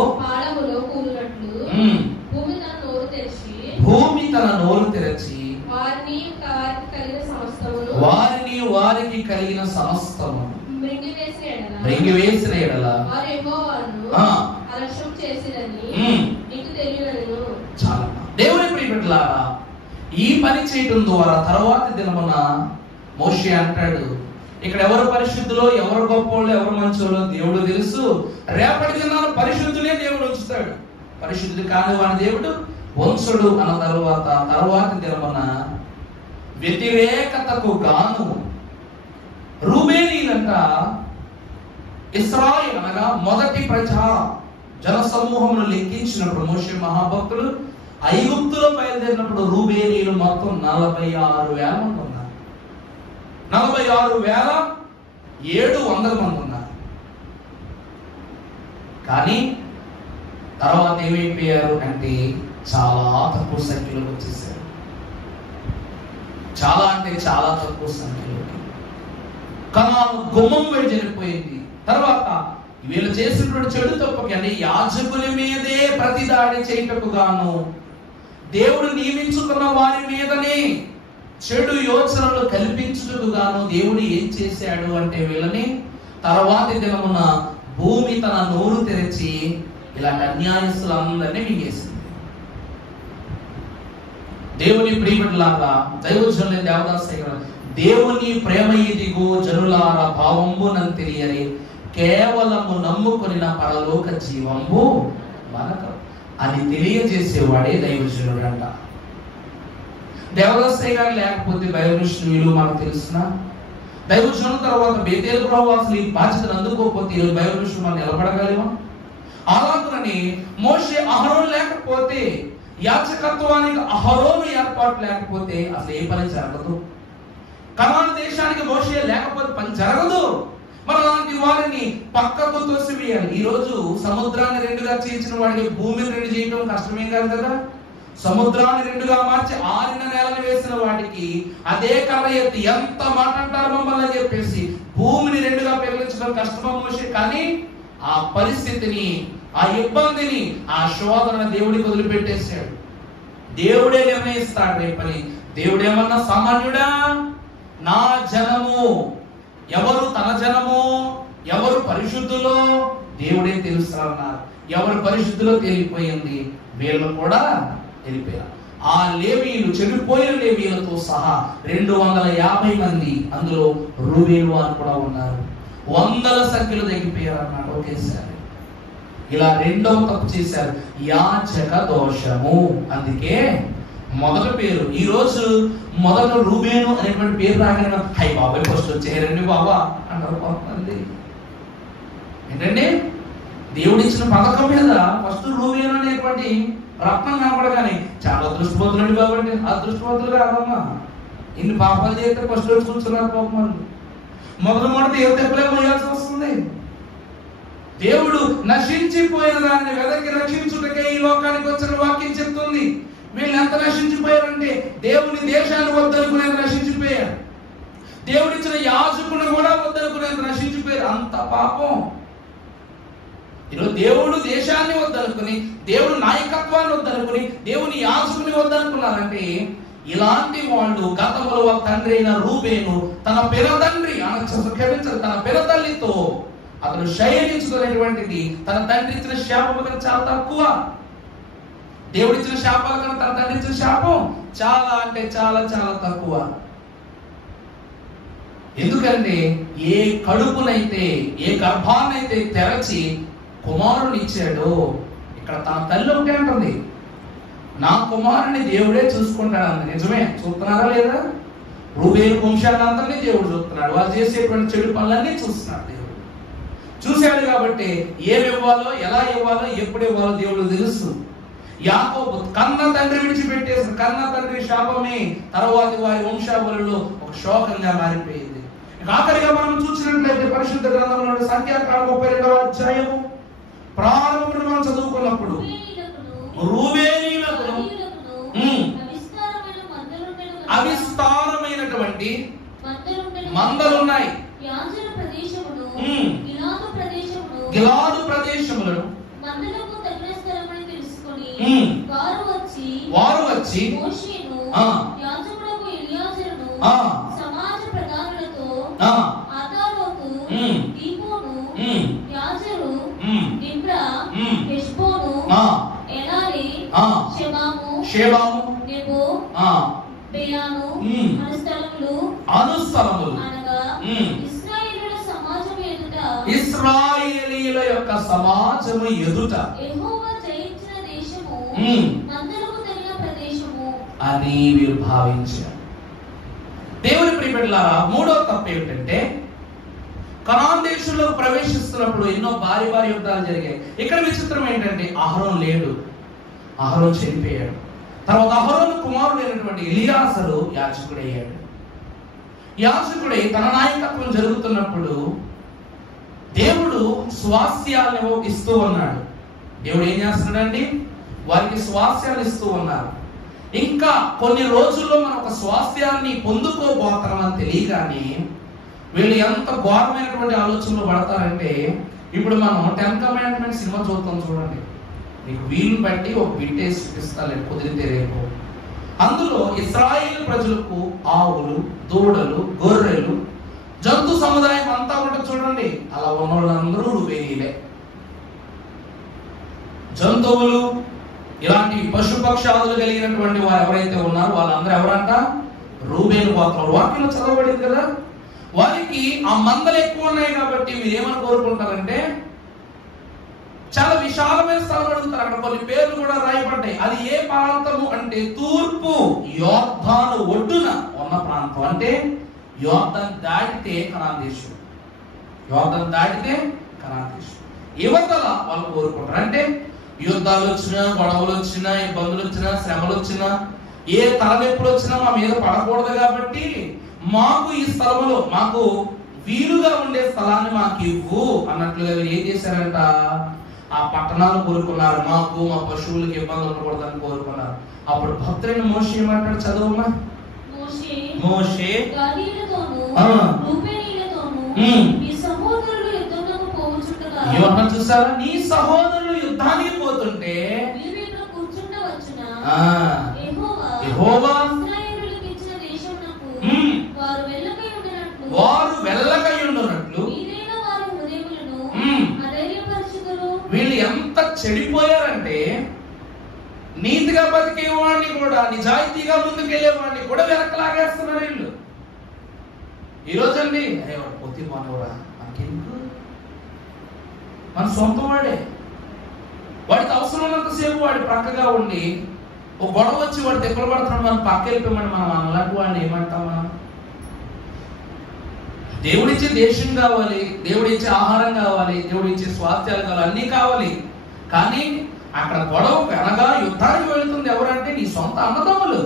భూమి తన నోరు తెరచి వారికి కలిగిన సమస్తము మృంగివేసిన ఎడల చాలా. దేవుని ప్రియబిడ్డలారా, ఈ పని చేయటం ద్వారా తర్వాతి దినమున మోషే అంటాడు, ఇక్కడ ఎవరు పరిశుద్ధులో, ఎవరు గొప్పోళ్ళు, ఎవరు మంచోళ్ళో దేవుడు తెలుసు. రేపటి దినాన పరిశుద్ధులే దేవుడు ఉంచుతాడు, పరిశుద్ధుడు కాని వాని దేవుడు వంశుడు అన్న తర్వాతి దినమున వ్యతిరేకతకు గాను రూబేనీలంట ఇశ్రాయేలు అనగా మొదటి ప్రజా జన సమూహమును లెక్కించినప్పుడు మోషే మహాభక్తులు ఐగుప్తులో బయలుదేరినప్పుడు రూబేనీలు మొత్తం 46,000 మంది ఉన్నారు. 46,700 మంది ఉన్నారు. కానీ తర్వాత ఏమైపోయారు అంటే చాలా తక్కువ సంఖ్యలో వచ్చేసారు. చాలా అంటే చాలా తక్కువ సంఖ్యలో. కనాను గుమ్మం వేడి జరిగిపోయింది. తర్వాత వీళ్ళు చేసినటువంటి చెడు తప్పకి అంటే యాజకుల మీదే ప్రతిదాడి చేయటకు గాను దేవుడు నియమించుకున్న వారి మీదనే చెడు యోచనలు కల్పించుటకు గాను దేవుడు ఏం చేశాడు అంటే వీళ్ళని తర్వాతి దినమున భూమి తన నోరు తెరిచి ఇలాంటి అన్యాయస్తులందరినీ మింగేసింది. దేవుని ప్రియబిడ్డలారా, దైవజనుల దేవదాసయ్య దేవుని ప్రేమ ఇదిగో జనులారా భావంబునని తెలియని కేవలము నమ్ముకొనిన పరలోక జీవంబు మనకు అని తెలియజేసేవాడే దైవజనుడు అంట. దేవదాసయ్య గారు లేకపోతే బైబిల్ విలువ మనకు తెలుసిన దైవజనుల తర్వాత బేతేలు ప్రవాసులు ఈ బాధ్యతను అందుకోకపోతే ఈరోజు బైబిల్ మనం నిలబడగలమా? అలాగని మోషే అహరోను లేకపోతే, యాజకత్వానికి అహరోను ఏర్పాటు లేకపోతే అసలు ఏ పని జరగదు. కనాను దేశానికి మోషే లేకపోతే పని జరగదు. మరి అలాంటి వారిని పక్కకు తోసివేయాలి. ఈ రోజు సముద్రాన్ని 2గా చీల్చిన వాడికి భూమిని 2 చేయడం కష్టమేం కాదు కదా. సముద్రాన్ని 2గా మార్చి ఆరిన నేలను వేసిన వాడికి అదే కర్ర ఎత్తి ఎంత మాట అంటారు మమ్మల్ని అని చెప్పేసి భూమిని 2గా పెగిలించడం కష్టమా మోషే? కానీ ఆ పరిస్థితిని, ఆ ఇబ్బందిని, ఆ శోధన దేవుడికి వదిలిపెట్టేశాడు. దేవుడే నిర్ణయిస్తాడు రేపని. దేవుడేమన్నా సామాన్యుడా? నా జనము ఎవరు, తన జనము ఎవరు పరిశుద్ధులో దేవుడే తెలుస్తారన్నారు. ఎవరు పరిశుద్ధులో తేలిపోయింది, వీళ్ళు కూడా తెలిపారు. ఆ లేవీయులు, చెడిపోయిన లేవీయులతో సహా 250 మంది, అందులో రూబేను వారు కూడా ఉన్నారు. 100ల సంఖ్యలో తగ్గిపోయారు అన్నమాట ఒకేసారి. ఇలా రెండవ తప్పు చేశారు, యాజక దోషము. అందుకే మొదటి పేరు ఈ రోజు మొదట రూబేను అనేటువంటి పేరు రాగానే హై బాబాయ్ ఫస్ట్ వచ్చేయండి బాబా అన్నారు కొంతమంది. ఏంటండి, దేవుడిచ్చిన పథకం మీద ఫస్ట్ రూబేను అనేటువంటి రత్నం కనపడగానే చాలా దృష్టిపోతులండి కాబట్టి ఆ దృష్టిపోతులు కాదమ్మా, ఇన్ని పాపాలు చేస్తే ఫస్ట్ రోజు కూర్చున్నారు పాపం వాళ్ళు. మొదటి ఏ తెప్పలే మోయాల్సి వస్తుంది. దేవుడు నశించిపోయిన దాన్ని వెదకి రక్షించుటకే ఈ లోకానికి వచ్చిన వాక్యం చెప్తుంది. వీళ్ళు ఎంత నశించిపోయారంటే దేవుని దేశాన్ని వద్దనుకునేది నశించిపోయారు, దేవుడిచ్చిన యాజకుని కూడా వద్దనుకునేది నశించిపోయారు. అంత పాపం. ఈరోజు దేవుడు దేశాన్ని వద్దనుకుని, దేవుడు నాయకత్వాన్ని వద్దనుకుని, దేవుని యాజకుని వద్దనుకున్నారంటే ఇలాంటి వాళ్ళు గతంలో వాళ్ళ తండ్రి అయిన రూబేను తన పెరతండ్రి క్షమించదు తన పెరతల్లితో అతను శయనించుకునేటువంటిది తన తండ్రి ఇచ్చిన శాపం కన్నా చాలా తక్కువ. దేవుడిచ్చిన శాపాల కన్నా తన తండ్రి ఇచ్చిన శాపం చాలా అంటే చాలా చాలా తక్కువ. ఎందుకంటే ఏ కడుపునైతే ఏ గర్భాన్నైతే తెరచి కుమారుని ఇచ్చాడో, ఇక్కడ తన తల్లి ఒకటే అంటుంది, నా కుమారుని దేవుడే చూసుకుంటాడు. నిజమే, చూస్తున్నారా లేదా? రూబేను వంశాలందరినీ దేవుడు చూస్తున్నాడు, వాళ్ళు చేసేటువంటి చెడు పనులన్నీ చూస్తున్నాడు. దేవుడు చూశాడు కాబట్టి ఏమి ఇవ్వాలో, ఎలా ఇవ్వాలో, ఎప్పుడు ఇవ్వాలో దేవుడు తెలుసు. యాకోబు కన్న తండ్రి విడిచిపెట్టేసి కన్న తండ్రి శాపమే తర్వాత వారి వంశావళిలో ఒక శోకంగా మారిపోయింది. ఆఖరిగా మనం చూసినట్లయితే పరిశుద్ధ గ్రంథంలో సంఖ్యాకాండం 32వ అధ్యాయము ప్రారంభంలో మనం చదువుకున్నప్పుడు రూబేనీయులకు అవిస్తారమైనటువంటి మందలున్నాయి, గిలాదు ప్రదేశములను వారు వచ్చి సమాజ ప్రధానులతో ఆతారోతు, దీపోను, యాజరు, నిమ్రా, హెష్బోను, ఎలాలి, షెబాము, నెబో, బెయాను అనుస్థలములు అనగా ఇశ్రాయేలీయుల సమాజము ఎదుట, ఇశ్రాయేలీయుల యొక్క సమాజము ఎదుట యెహోవా జయించిన దేశము మందలకు తగిన ప్రదేశము అని వీరు భావించారు. దేవుని ప్రియబిడ్డలారా, మూడో తప్పు ఏమిటంటే కనాన్ దేశంలో ప్రవేశిస్తున్నప్పుడు ఎన్నో భారీ భారీ యుద్ధాలు జరిగాయి. ఇక్కడ విచిత్రం ఏంటంటే అహరోను లేడు, అహరోను చనిపోయాడు. తర్వాత అహరోను కుమారుడు అయినటువంటి ఎలియాజరు యాజకుడయ్యాడు. యాజకుడై తన నాయకత్వం జరుగుతున్నప్పుడు దేవుడు స్వాస్థ్యాలను ఇస్తూ ఉన్నాడు. దేవుడు ఏం చేస్తున్నాడండి? వారికి స్వాస్థ్యాలు ఇస్తూ ఉన్నారు. ఇంకా కొన్ని రోజుల్లో మనం ఒక స్వాస్థ్యాన్ని పొందుకోబోతామని తెలియగానే వీళ్ళు ఎంత ఘోరమైనటువంటి ఆలోచనలు పడతారంటే, ఇప్పుడు మనం 10th కమాండ్మెంట్ సినిమా చూస్తాం చూడండి, మీకు వీలు బట్టి ఒక బిట్టేసి చూపిస్తాను కుదిరితే రేపు. అందులో ఇశ్రాయేలు ప్రజలకు ఆవులు, దూడలు, గొర్రెలు, జంతు సముదాయం అంతా ఉంటుంది చూడండి. అలా ఉన్న వాళ్ళందరూ రూబేనీయులే. జంతువులు, ఇలాంటి పశుపక్షాదులు కలిగినటువంటి వారు ఎవరైతే ఉన్నారో వాళ్ళందరూ ఎవరంట? రూబేను గోత్రం. వాక్యంలో చదవబడింది కదా. వారికి ఆ మందలు ఎక్కువ ఉన్నాయి కాబట్టి మీరు ఏమని కోరుకుంటారంటే చాలా విశాలమైన స్థలం అడుగుతారు. అక్కడ కొన్ని పేర్లు కూడా రాయబడ్డాయి. అది ఏ ప్రాంతము అంటే తూర్పు యోర్దాను ఒడ్డున ఉన్న ప్రాంతం. అంటే యోర్దాను దాటితే కనాన్ దేశం, యోర్దాను దాటితే కనాన్ దేశం. యువతల వాళ్ళు కోరుకుంటారు. అంటే యుద్ధాలు వచ్చినా, గొడవలు వచ్చినా, ఇబ్బందులు వచ్చినా, శ్రమలు వచ్చినా, ఏ తలనొప్పులు వచ్చినా మా మీద పడకూడదు కాబట్టి మాకు ఈ స్థలంలో మాకు వీలుగా ఉండే స్థలాన్ని మాకు ఇవ్వు అన్నట్లుగా వీరు ఏం చేశారంట? ఆ పట్టణాలు కోరుకున్నారు. మాకు మా పశువులకు ఇబ్బంది ఉండకూడదని కోరుకున్నారు. అప్పుడు భక్తుడైన మోషే ఏమంటాడు? చదువుమా. మోషే చూసారా? నీ సహోదరులు యుద్ధానికి పోతుంటే యెహోవా వారు వెళ్ళకై ఉండునట్లు వీళ్ళు ఎంత చెడిపోయారంటే నీతిగా బతికేవాడిని కూడా, నిజాయితీగా ముందుకెళ్లేవాడిని కూడా వెనకలాగేస్తున్నారు వీళ్ళు. ఈరోజు అండి పొత్తి మనవరా మనకెందుకు, మన సొంత వాడే, వాడికి అవసరం ఉన్నంతసేపు వాడి ప్రక్కగా ఉండి ఒక గొడవ వచ్చి వాడు తెప్పలు పడుతున్నాడు, మనం పక్క వెళ్ళిపోయామని మనం అలాంటి వాడిని ఏమంటాం? మనం దేవుడిచ్చే దేశం కావాలి, దేవుడిచ్చే ఆహారం కావాలి, దేవుడిచ్చే స్వాస్థ్యాలు కావాలి, అన్నీ కావాలి. కానీ అక్కడ గొడవ అనగా యుద్ధానికి వెళుతుంది ఎవరంటే నీ సొంత అన్నదమ్ములు.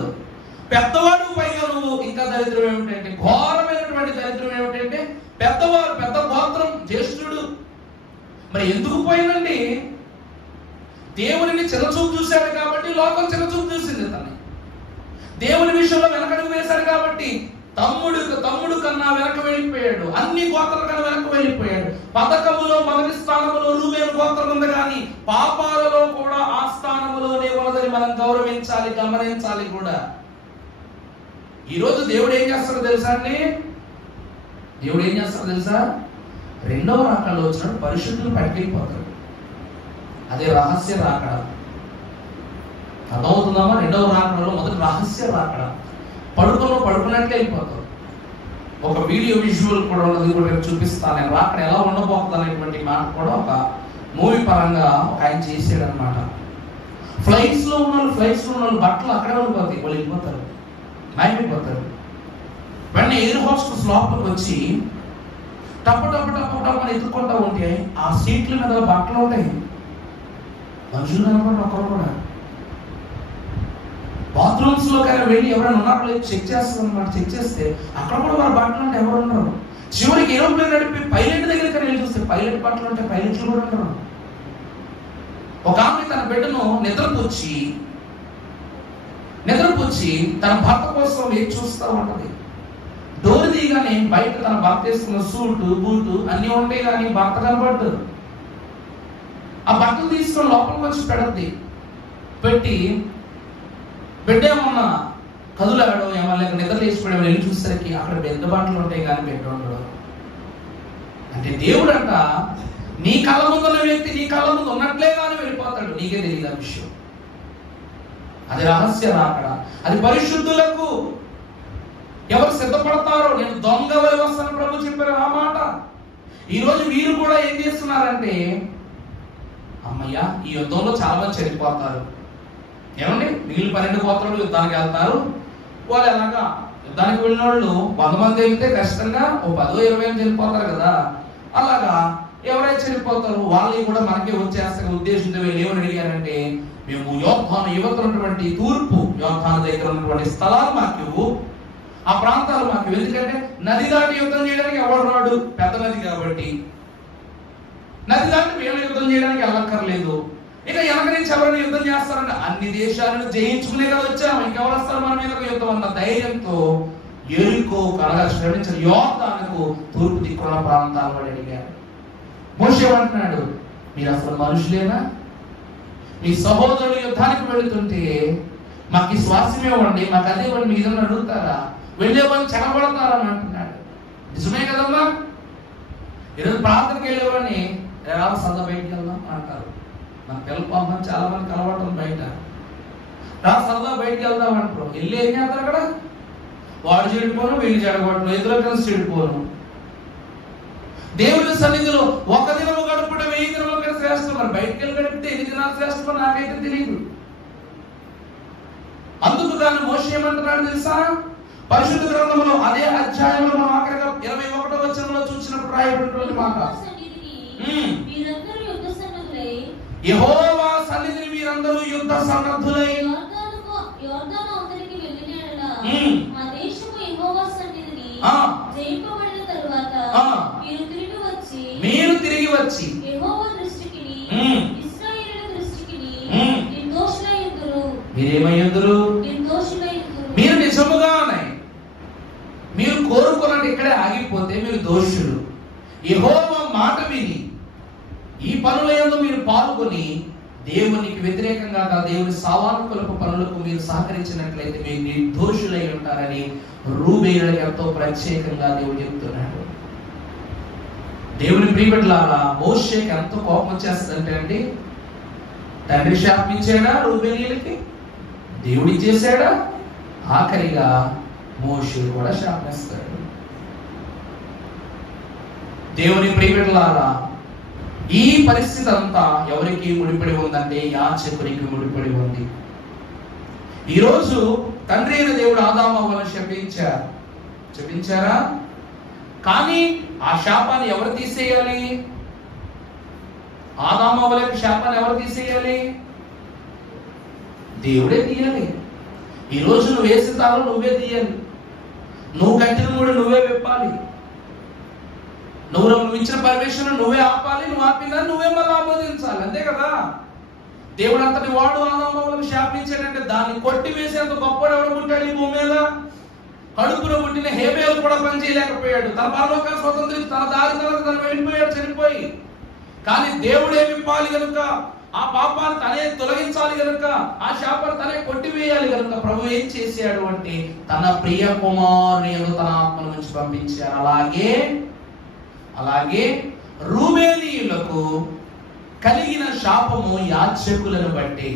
పెద్దవాడు పైగా నువ్వు. ఇంకా దరిద్రం ఏమిటంటే, ఘోరమైనటువంటి దరిద్రం ఏమిటంటే, పెద్దవారు, పెద్ద గోత్రం, జ్యేష్ఠుడు. మరి ఎందుకు పోయిందండి? దేవుడిని చిన్నచూపు చూశాడు కాబట్టి లోకం చిన్నచూపు చూసింది తనని. దేవుని విషయంలో వెనకడుగు వేశాడు కాబట్టి తమ్ముడు కన్నా వెనక వెళ్ళిపోయాడు. అన్ని గోత్రాల కన్నా వెనక వెళ్ళిపోయాడు. పథకములో మొదటి స్థానంలో రూబేను గోత్రం ఉంది, కానీ పాపాలలో కూడా ఆ స్థానంలోనే ఉన్నదని మనం గౌరవించాలి, గమనించాలి కూడా. ఈరోజు దేవుడు ఏం చేస్తాడో తెలుసా అండి? దేవుడు ఏం చేస్తాడో తెలుసా? రెండవ రాకడలో వచ్చినప్పుడు పరిశుద్ధులు పట్టుకెళ్ళిపోతాడు. అదే రహస్య రాకడ. అర్థమవుతుందమ్మా? రెండవ రాకడలో మొదటి రహస్య రాకడ. పడుకున్నట్టు వెళ్ళిపోతాడు. ఒక వీడియో విజువల్ కూడా ఉన్నది, కూడా చూపిస్తాను నేను. రాకడ ఎలా ఉండబోతుంది అనేటువంటి మాట కూడా ఒక మూవీ పరంగా ఒక ఆయన చేసాడు అనమాట. ఫ్లైట్స్ లో ఉన్న వాళ్ళు బట్టలు అక్కడే ఉండిపోతాయి, వాళ్ళు వెళ్ళిపోతారు, మాయమైపోతారు. వెంటనే ఎయిర్ హోస్టెస్ లోపలికి వచ్చి టప్పు అని ఎత్తుకుంటా ఉంటే ఆ సీట్ల మీద బట్టలు ఉంటాయి. మనుషులు కనపడి ఒకరు కూడా. బాత్రూమ్స్ లో కానీ వెళ్ళి ఎవరైనా ఉన్నారో లేదు చెక్ చేస్తారు అనమాట. చెక్ చేస్తే అక్కడ కూడా వారి బట్టలు అంటే ఎవరు ఉండరు. చివరికి ఏరోప్లేన్ నడిపి పైలట్ దగ్గరికి వెళ్ళి చూస్తే పైలట్ బట్టలు అంటే పైలట్లు కూడా ఉండరు. ఒక ఆమె తన బిడ్డను నిద్రపుచ్చి తన భర్త కోసం ఏం చూస్తూ ఉంటది. డోర్ దిగానే బయట తన భర్త వేసుకున్న సూటు బూటు అన్ని ఉంటాయి, కానీ భర్త కనబడ్డు. ఆ బట్టలు తీసుకొని లోపలికి వచ్చి పెడద్ది. పెట్టి బిడ్డ ఏమన్నా కదులాడో ఏమన్నా నిద్ర లేచిపోయాడో వెళ్ళి చూసేసరికి అక్కడ పెద్ద బట్టలు ఉంటాయి, కానీ బిడ్డ ఉండడు. అంటే దేవుడు అంట నీ కళ్ళ ముందు ఉన్న వ్యక్తి నీ కళ్ళ ముందు ఉన్నట్లే కానీ వెళ్ళిపోతాడు, నీకే తెలియదు ఆ విషయం. అది రహస్య రాకడ. అది పరిశుద్ధులకు. ఎవరు సిద్ధపడతారో, నేను దొంగ వలె వస్తాను ప్రభు చెప్పారు ఆ మాట. ఈరోజు వీరు కూడా ఏం చేస్తున్నారంటే, అమ్మయ్య ఈ యుద్ధంలో చాలా మంది చనిపోతారు. ఏమండి, వీళ్ళు 12 గోత్రాలు యుద్ధానికి వెళ్తారు. వాళ్ళు ఎలాగా యుద్ధానికి వెళ్ళిన వాళ్ళు 100 మంది వెళ్తే కష్టంగా 10-20 చనిపోతారు కదా. అలాగా ఎవరైతే చనిపోతారో వాళ్ళు కూడా మనకే వచ్చేస్తాయి ఉద్దేశంతో వీళ్ళు ఏమని అడిగారంటే, మేము యోర్దాను యువత ఉన్నటువంటి తూర్పు యోర్దాను దగ్గర ఉన్నటువంటి స్థలాలు మాకు, ఆ ప్రాంతాలు మాకు. ఎందుకంటే నది దాటి యుద్ధం చేయడానికి ఎవరు రాడు, పెద్ద నది కాబట్టి. నది దాటి వీళ్ళ యుద్ధం చేయడానికి వెళ్ళక్కర్లేదు. ఇక వెనక నుంచి ఎవరైనా యుద్ధం చేస్తారంటే అన్ని దేశాలను జయించుకునే కదా వచ్చాము, ఇంకెవరు వస్తారు మన మీద యుద్ధం అన్న ధైర్యంతో ఎరుకో కలగా శ్రమించిన యోర్దానుకు తూర్పు దిక్కున్న ప్రాంతాల వాడు అడిగారు. మోషే అంటున్నాడు, మీరు అసలు మనుషులేనా? మీ సహోదరులు యుద్ధానికి వెళుతుంటే మాకు ఈ స్వాస్యం ఇవ్వండి, మాకు అదే ఇవ్వండి, మీ ఏదైనా అడుగుతారా? వెళ్ళే వాళ్ళు చెడబడతారని అంటున్నాడు. నిజమే కదమ్మా? ఈరోజు ప్రార్థనకి వెళ్ళేవాడిని ఎలా సరదా బయటికి వెళ్దాం అంటారు. మన పిల్లలు పంపం చాలా మంది కలవటం బయట సరదా బయటికి వెళ్దాం అంటారు. వెళ్ళి ఏం చేస్తారు అక్కడ? వాడు చెడిపోను, వీళ్ళు చెడగొట్టను, ఇద్దరు కలిసి చెడిపోను. దేవుడి సన్నిధిలో ఒక దినము గడుపుట 1000 దినముల కన్నా శ్రేష్టం. మరి బయటికి వెళ్ళి గడిపితే 8 దినాలు శ్రేష్టమో నాకైతే తెలియదు. అందుకు కానీ మోషే ఏమంటున్నాడు తెలుసా? పరిశుద్ధ గ్రంథంలో అదే అధ్యాయంలో మనం ఆఖరిగా 21వ వచనంలో చూసినప్పుడు రాయబడినటువంటి మాట, యెహోవా సన్నిధిని మీరందరూ యుద్ధ సన్నద్ధులై మీరు తిరిగి వచ్చి మీరేమయ్యుందురు? మీరు నిజముగానే మీరు కోరుకున్నట్టు ఇక్కడే ఆగిపోతే మీరు దోషులు. యెహోవా మాట విని ఈ పనుల యందు మీరు పాల్గొని దేవునికి వ్యతిరేకంగా దేవుని సావానుకూలపు పనులకు మీరు సహకరించినట్లయితే మీరు నిర్దోషులై ఉంటారని రూబేయులకు ఎంతో ప్రత్యేకంగా దేవుడు చెప్తున్నాడు. దేవుని ప్రియబిడ్డలారా, మోషేకి ఎంతో కోపం వచ్చేస్తుందంటే అండి, తండ్రి శాపించాడా రూబేయులకి? దేవుడు ఇచ్చేసాడా? ఆఖరిగా మోషే కూడా శాపిస్తాడు. దేవుని ప్రియబిడ్డలారా, ఈ పరిస్థితి అంతా ఎవరికి ముడిపడి ఉందంటే యాజకునికి ముడిపడి ఉంది. ఈరోజు తండ్రి అయిన దేవుడు ఆదాము అవ్వలను శపించారా? కానీ ఆ శాపాన్ని ఎవరు తీసేయాలి? ఆదాము హవ్వల యొక్క శాపాన్ని ఎవరు తీసేయాలి? దేవుడే తీయాలి. ఈ రోజు నువ్వు వేసిన తాళం నువ్వే తీయాలి. నువ్వు కట్టిన మూడు నువ్వే విప్పాలి. నువ్వు ఇచ్చిన పర్మిషన్ నువ్వే ఆపాలి. నువ్వు ఆపినా నువ్వే మళ్ళీ ఆమోదించాలి. అంతే కదా. దేవుడు అంతటి వాడు ఆదాము హవ్వలకు శాపించాడంటే దాన్ని కొట్టి వేసేంత గొప్పడు ఎవడు పుట్టాడు ఈ భూమి మీద? కడుపులో పుట్టిన హేబేలు కూడా పని చేయలేకపోయాడు. తన పరలోకాన్ని స్వతంత్రించి తన దారి తను వెళ్ళిపోయాడు చనిపోయి. కానీ దేవుడే విప్పాలి కనుక, ఆ పాపాన్ని తనే తొలగించాలి కనుక, ఆ శాపాన్ని తనే కొట్టివేయాలి కనుక ప్రభు ఏం చేశాడు అంటే తన ప్రియ కుమారుని తన ఆత్మను నుంచి పంపించారు. అలాగే రూబేనీయులకు కలిగిన శాపము యాజకులను బట్టి.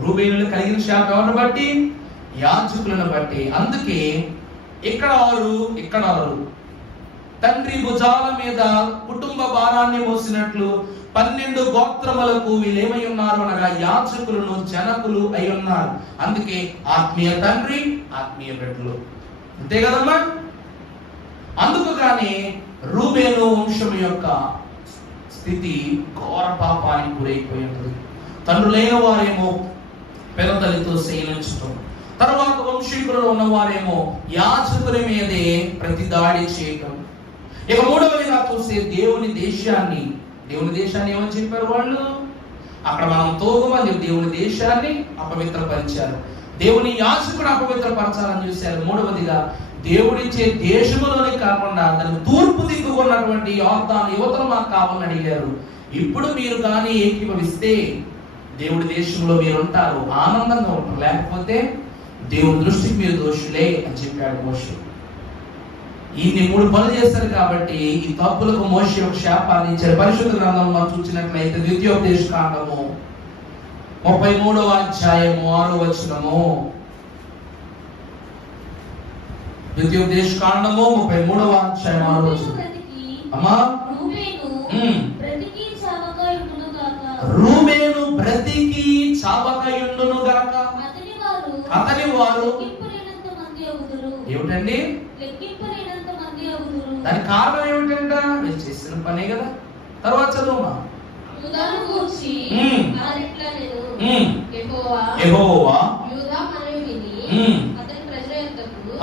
రూబేనీయులకు కలిగిన శాపం ఎవరిని బట్టి? యాజకులను బట్టి. అందుకే ఇక్కడ వారు తండ్రి భుజాల మీద కుటుంబ భారాన్ని మోసినట్లు 12 గోత్రములకు వీళ్ళేమై ఉన్నారు అనగా యాజకులను, జనకులు అయి ఉన్నారు. అందుకే ఆత్మీయ తండ్రి, ఆత్మీయ బిడ్డలు. అంతే కదమ్మా. అందుకు కానీ రూబేను వంశం యొక్క స్థితి ఘోర పాపానికి గురైపోయి ఉంటుంది. తండ్రులైన వారేమో పెదతలితో శయనించటం, తర్వాత వంశీకులలో ఉన్నవారేమో యాజకుల మీదే ప్రతిదాడి చేయటం. ఇక మూడవదిగా చూస్తే దేవుని దేశాన్ని ఏమని చెప్పారు వాళ్ళు? అక్కడ మనం తోగుమంది దేవుని దేశాన్ని అపవిత్రపరిచారు, దేవుని యాజకుడు అపవిత్రపరచాలని చూశారు. మూడవదిగా దేవుడిచ్చే దేశములోనే కాకుండా దాని తూర్పు దిక్కుకున్నటువంటి యోర్దాను యువతలు మాకు కావాలని అడిగారు. ఇప్పుడు మీరు కానీ ఏకీభవిస్తే దేవుడి దేశంలో మీరు ఉంటారు, ఆనందంగా ఉంటారు. లేకపోతే దేవుని దృష్టికి మీరు దోషులే అని చెప్పాడు మోషే. ఇన్ని 3 పనులు చేస్తారు కాబట్టి ఈ తప్పులకు మోషే ఒక శాపాన్ని ఇచ్చారు. పరిశుద్ధ గ్రంథం మనం చూసినట్లయితే ద్వితీయోపదేశకాండము 33వ అధ్యాయము 6వ వచనము. ద్వితీయోపదేశకాండము 33వ అధ్యాయం 6వ వచనం. అమ్మా, రూబేను బ్రతికి చావకయుండును గాక, అతని వారు ఏమిటండి? దాని కారణం ఏమిటంట? మీరు చేసిన పనే కదా. తర్వాత చదువుమా. యెహోవా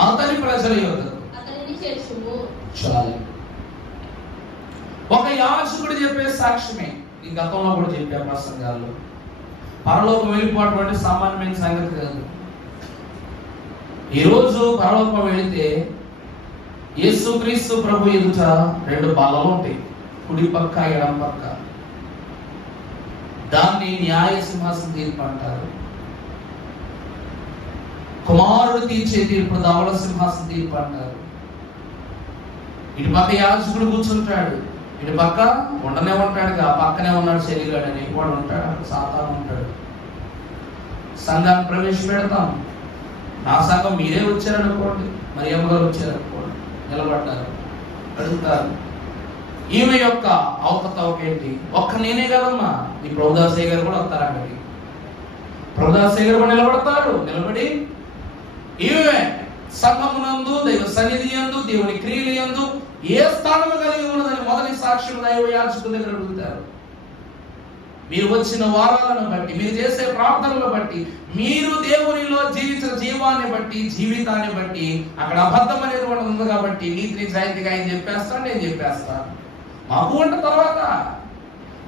అతని ప్రజల యొద్దకు చాలు. ఒక యాజకుడు చెప్పే సాక్ష్యమే. ఈ గతంలో కూడా చెప్పే ప్రసంగాల్లో పరలోకం వెళ్ళిపోవడం అంటే సామాన్యమైన సంగతి కాదు. ఈ రోజు పరలోకం వెళితే యేసుక్రీస్తు ప్రభు ఎదుట 2 బల్లలు ఉంటాయి, కుడి పక్క ఎడం పక్క. దాన్ని న్యాయ సింహాసన తీర్పు అంటారు. కుమారుడు తీర్చే తీర్పు ధవళ సింహాసన తీర్పు అంటారు. ఇటు పక్క యాజకుడు కూర్చుంటాడు, ఇటు పక్క ఉండనే ఉంటాడు, ఆ పక్కనే ఉన్నాడు శరీరాడు అని వాడు ఉంటాడు, అక్కడ సాతాను ఉంటాడు. సంఘాన్ని ప్రవేశపెడతాం. నా సంఘం మీరే వచ్చారనుకోండి, మరి అమ్మగారు వచ్చారనుకోండి, నిలబడ్డారు, అడుగుతారు ఈమె యొక్క అవకతవకేంటి? ఒక్క నేనే కదమ్మా, ఈ ప్రభుదాసయ్య గారు కూడా వస్తారు. అక్కడికి ప్రభుదాసయ్య గారు కూడా నిలబడతారు. నిలబడి ఈమె సంఘమునందు, దైవ సన్నిధి యందు, దేవుని క్రియలు యందు ఏ స్థానము కలిగి ఉన్నదని మొదటి సాక్ష్యం దైవ యాజకుల దగ్గర అడుగుతారు. మీరు వచ్చిన వారాలను బట్టి, మీరు చేసే ప్రార్థనలు బట్టి, మీరు దేవునిలో జీవించిన జీవాన్ని బట్టి, జీవితాన్ని బట్టి, అక్కడ అబద్ధం అనేది ఉంది కాబట్టి నీతి నిజాయితీగా ఆయన చెప్పేస్తాను, నేను చెప్పేస్తాను. మాకు ఉంట తర్వాత,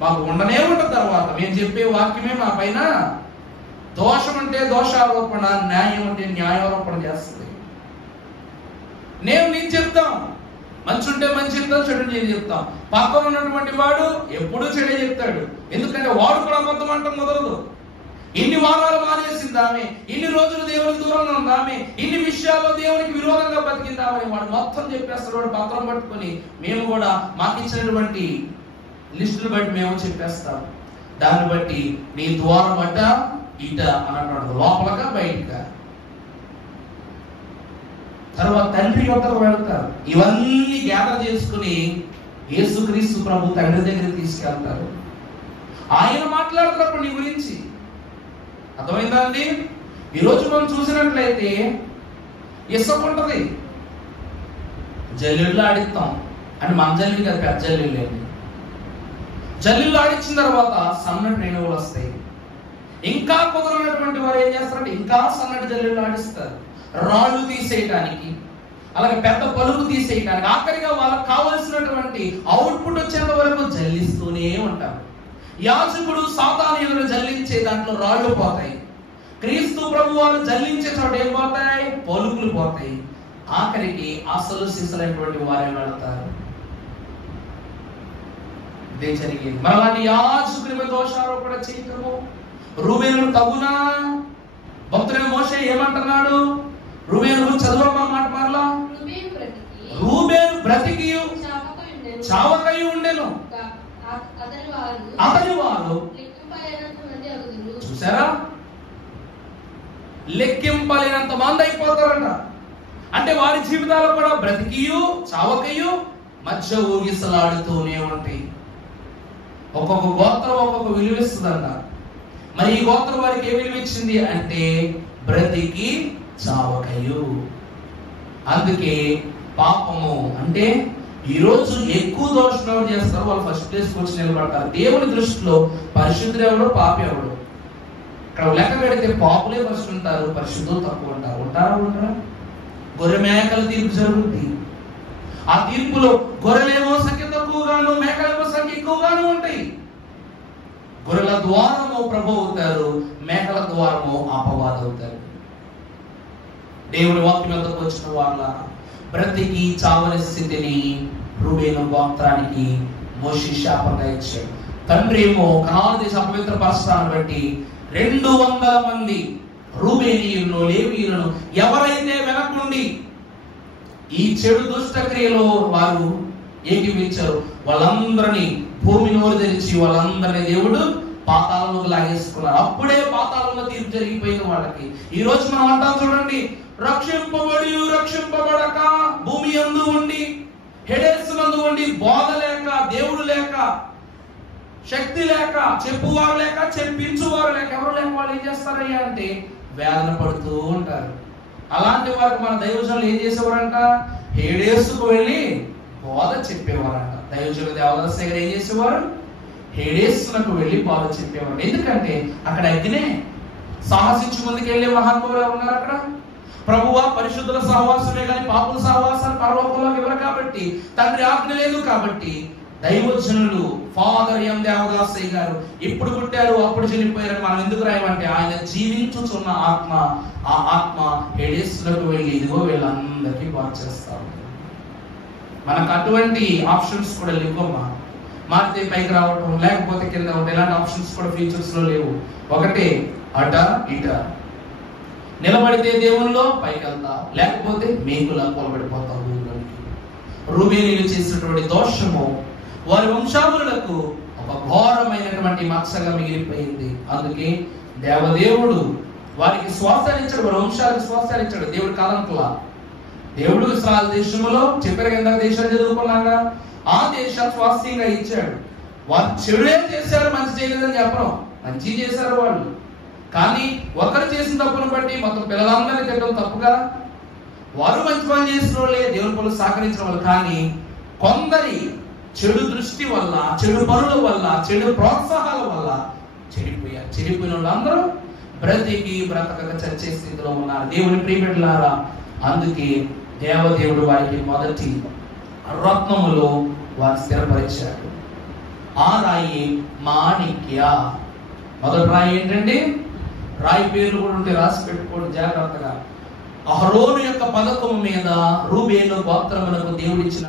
మాకు ఉండనే ఉంట తర్వాత మేము చెప్పే వాక్యమే మా పైన దోషం అంటే దోషారోపణ, న్యాయం అంటే న్యాయారోపణ చేస్తుంది. నేను చెప్తాం, మంచి ఉంటే మంచి చెప్తాం, చెడు నేను చెప్తాం. పక్కన ఉన్నటువంటి వాడు ఎప్పుడూ చెడే చెప్తాడు. ఎందుకంటే వాడు కూడా అబద్ధం అంటాం కుదరదు. ఇన్ని వారాలు మానేసిందామే, ఇన్ని రోజులు దేవునికి దూరంగా ఉందామే, ఇన్ని విషయాల్లో దేవునికి విరోధంగా బతికిందామని వాడు మొత్తం చెప్పేస్తాడు. వాడు పత్రం పట్టుకొని మేము కూడా మాకు ఇచ్చినటువంటి లిస్టులు బట్టి మేము చెప్పేస్తాం. దాన్ని బట్టి నీ ద్వారం అట ఇట అన్నటువంటి లోపలగా బయటగా. తర్వాత తండ్రి వద్దకు వెళ్తారు. ఇవన్నీ గ్యాదర్ చేసుకుని యేసుక్రీస్తు ప్రభు తండ్రి దగ్గరికి తీసుకెళ్తారు. ఆయన మాట్లాడుతున్నప్పుడు నీ గురించి అర్థమైందా అండి? ఈరోజు మనం చూసినట్లయితే ఇసుక ఉంటది, జల్లిళ్ళు ఆడిస్తాం అంటే మన జల్లి కాదు, పెద్ద జల్లిళ్ళు లేండి. జల్లిళ్ళు ఆడించిన తర్వాత సన్నటి రేణువులు వస్తాయి. ఇంకా కుదరనటువంటి వారు ఏం చేస్తారంటే ఇంకా సన్నటి జల్లిళ్ళు ఆడిస్తారు, రాళ్ళు తీసేయటానికి, అలాగే పెద్ద పలుపు తీసేయటానికి. ఆఖరిగా వాళ్ళకి కావలసినటువంటి అవుట్పుట్ వచ్చేంత వరకు జల్లిస్తూనే ఉంటారు. యాజకుడు సాతాను ఎదురు జల్లించే దాంట్లో రాళ్ళు పోతాయి. క్రీస్తు ప్రభు వారు జల్లించే చోట ఏం పోతాయి? పలుకులు పోతాయి. ఆఖరికి అసలు సిసలైనటువంటి వారే వెళతారు. ఇదే జరిగింది. మరి అలాంటి యాజకుని మీద దోషారోపణ చేయటము రూబేను తగునా? భక్తుడైన మోషే ఏమంటున్నాడు? రూబేను గురించి చదువమ్మా మాట మరలా. రూబేను బ్రతికి చావకై ఉండెను, అతని వారు చూసారా లెక్కింపలేనంత మంది అయిపోతారంట. అంటే వారి జీవితాలు కూడా బ్రతికియు చావకయు మధ్య ఊగిసలాడుతూనే ఉంటాయి. ఒక్కొక్క గోత్రం ఒక్కొక్క విలువిస్తుందంట. మరి ఈ గోత్రం వారికి ఏ విలువ ఇచ్చింది అంటే బ్రతికి చావకయు. అందుకే పాపము అంటే ఈరోజు ఎక్కువ దోషం ఎవరు చేస్తారు? వాళ్ళు ఫస్ట్ ప్లేస్ వచ్చి నిలబడతారు. దేవుని దృష్టిలో పరిశుద్ధుడు ఎవడు, పాపి ఎవడు? ఇక్కడ లెక్క పెడితే పాపులే ఫస్ట్ ఉంటారు, పరిశుద్ధులు తక్కువ ఉంటారు. ఉంటారా? గొర్రె మేకల తీర్పు జరుగుతుంది. ఆ తీర్పులో గొర్రెలేమో సంఖ్య తక్కువగాను, మేకలేమో సంఖ్య ఎక్కువగాను ఉంటాయి. గొర్రెల ద్వారము ప్రభు అవుతారు, మేకల ద్వారము అపవాద అవుతారు. దేవుని వాక్యం వద్దకు వచ్చిన వాళ్ళ బ్రతికి చావని స్థితిని రూబేను గోత్రానికి మోషే శాపంగా ఇచ్చాడు. తండ్రి ఏమో కనాను దేశ అపవిత్ర పరస్థాన్ని బట్టి 200 మంది రూబేనీయులను, లేవీయులను ఎవరైతే వెనకుండి ఈ చెడు దుష్టక్రియలో వారు ఏకీవించారు, వాళ్ళందరినీ భూమి నోరు తెరిచి వాళ్ళందరినీ దేవుడు పాతాళంలోకి లాగేసుకున్నారు. అప్పుడే పాతాళంలో తీర్పు జరిగిపోయింది వాళ్ళకి. ఈ రోజు మనం అంటాం చూడండి, రక్షింపబడి రక్షింపబడక భూమి యందు ఉండి, హెడెస్ నందు ఉండి, బోధ లేక, దేవుడు లేక, శక్తి లేక, చెప్పువారు లేక, చెప్పించువారు లేక, ఎవరు లేక వాళ్ళు ఏం చేస్తారయ్యా అంటే వేదన పడుతూ ఉంటారు. అలాంటి వారికి మన దైవజనులు ఏం చేసేవారంట? హేడేసుకు వెళ్ళి బోధ చెప్పేవారంట. దైవజనులు దేవదాస్ దగ్గర ఏం చేసేవారు? హేడేసునకు వెళ్ళి బోధ చెప్పేవారు. ఎందుకంటే అక్కడ అగ్నే సాహసించి ముందుకెళ్ళే మహాత్ములు ఉన్నారు. అక్కడ ప్రభువా పరిశుద్ధుల సహవాసమే కానీ పాపుల సహవాసాలు పరలోకంలోకి ఇవ్వరు కాబట్టి, తండ్రి ఆజ్ఞ లేదు కాబట్టి దైవజనులు ఫాదర్ ఎం దేవదాసయ్య గారు ఇప్పుడు పుట్టారు అప్పుడు చనిపోయారు మనం ఎందుకు రాయమంటే ఆయన జీవించుచున్న ఆత్మ, ఆ ఆత్మ హేడేసులకు వెళ్ళి ఇదిగో వీళ్ళందరికీ బాగు చేస్తారు. మనకు అటువంటి ఆప్షన్స్ కూడా లేవమ్మా. మారితే పైకి రావటం, లేకపోతే కింద ఉండటం, ఇలాంటి ఆప్షన్స్ కూడా ఫ్యూచర్స్ లో లేవు. ఒకటే అట ఇట. నిలబడితే దేవునిలో పైకి వెళ్తా, లేకపోతే మేకులా కొలబడిపోతావు. రూబేనీయులు చేసినటువంటి దోషము వారి వంశావళులకు ఒక ఘోరమైనటువంటి మత్సగా మిగిలిపోయింది. అందుకే దేవదేవుడు వారికి స్వాస్థాన్నిచ్చాడు, వారి వంశాలకు స్వాస్థాన్నిచ్చాడు. దేవుడు కాలంకులా దేవుడు ఇశ్రాయేలు దేశంలో చెప్పారు కదా, దేశాలు చదువుకున్నాక ఆ దేశాన్ని స్వాస్థ్యంగా ఇచ్చాడు. వారు చెడునే చేశారు, మంచి చేయలేదని చెప్పడం, మంచి చేశారు వాళ్ళు. కానీ ఒకరు చేసిన తప్పును బట్టి మొత్తం పిల్లలందరినీ తిట్టడం తప్పు కదా. వారు మంచి పని చేసిన వాళ్ళే, దేవుని పనులు సహకరించిన వాళ్ళు. కానీ కొందరి చెడు దృష్టి వల్ల, చెడు పనుల వల్ల, చెడు ప్రోత్సాహాల వల్ల చెడిపోయారు. చెడిపోయిన వాళ్ళందరూ బ్రతికి బ్రతకక చచ్చే స్థితిలో ఉన్నారు. దేవుని ప్రియబిడ్డలారా, అందుకే దేవదేవుడు వారికి మొదటి రత్నములో వారు స్థిరపరిచాడు. ఆ రాయి మాణిక్య. మొదటి రాయి ఏంటండి? రాయి పేర్లు కూడా ఉంటే రాసి పెట్టుకోండి జాగ్రత్తగా. అహరోను యొక్క పథకము మీద రూబేను గోత్రములకు దేవుడిచ్చిన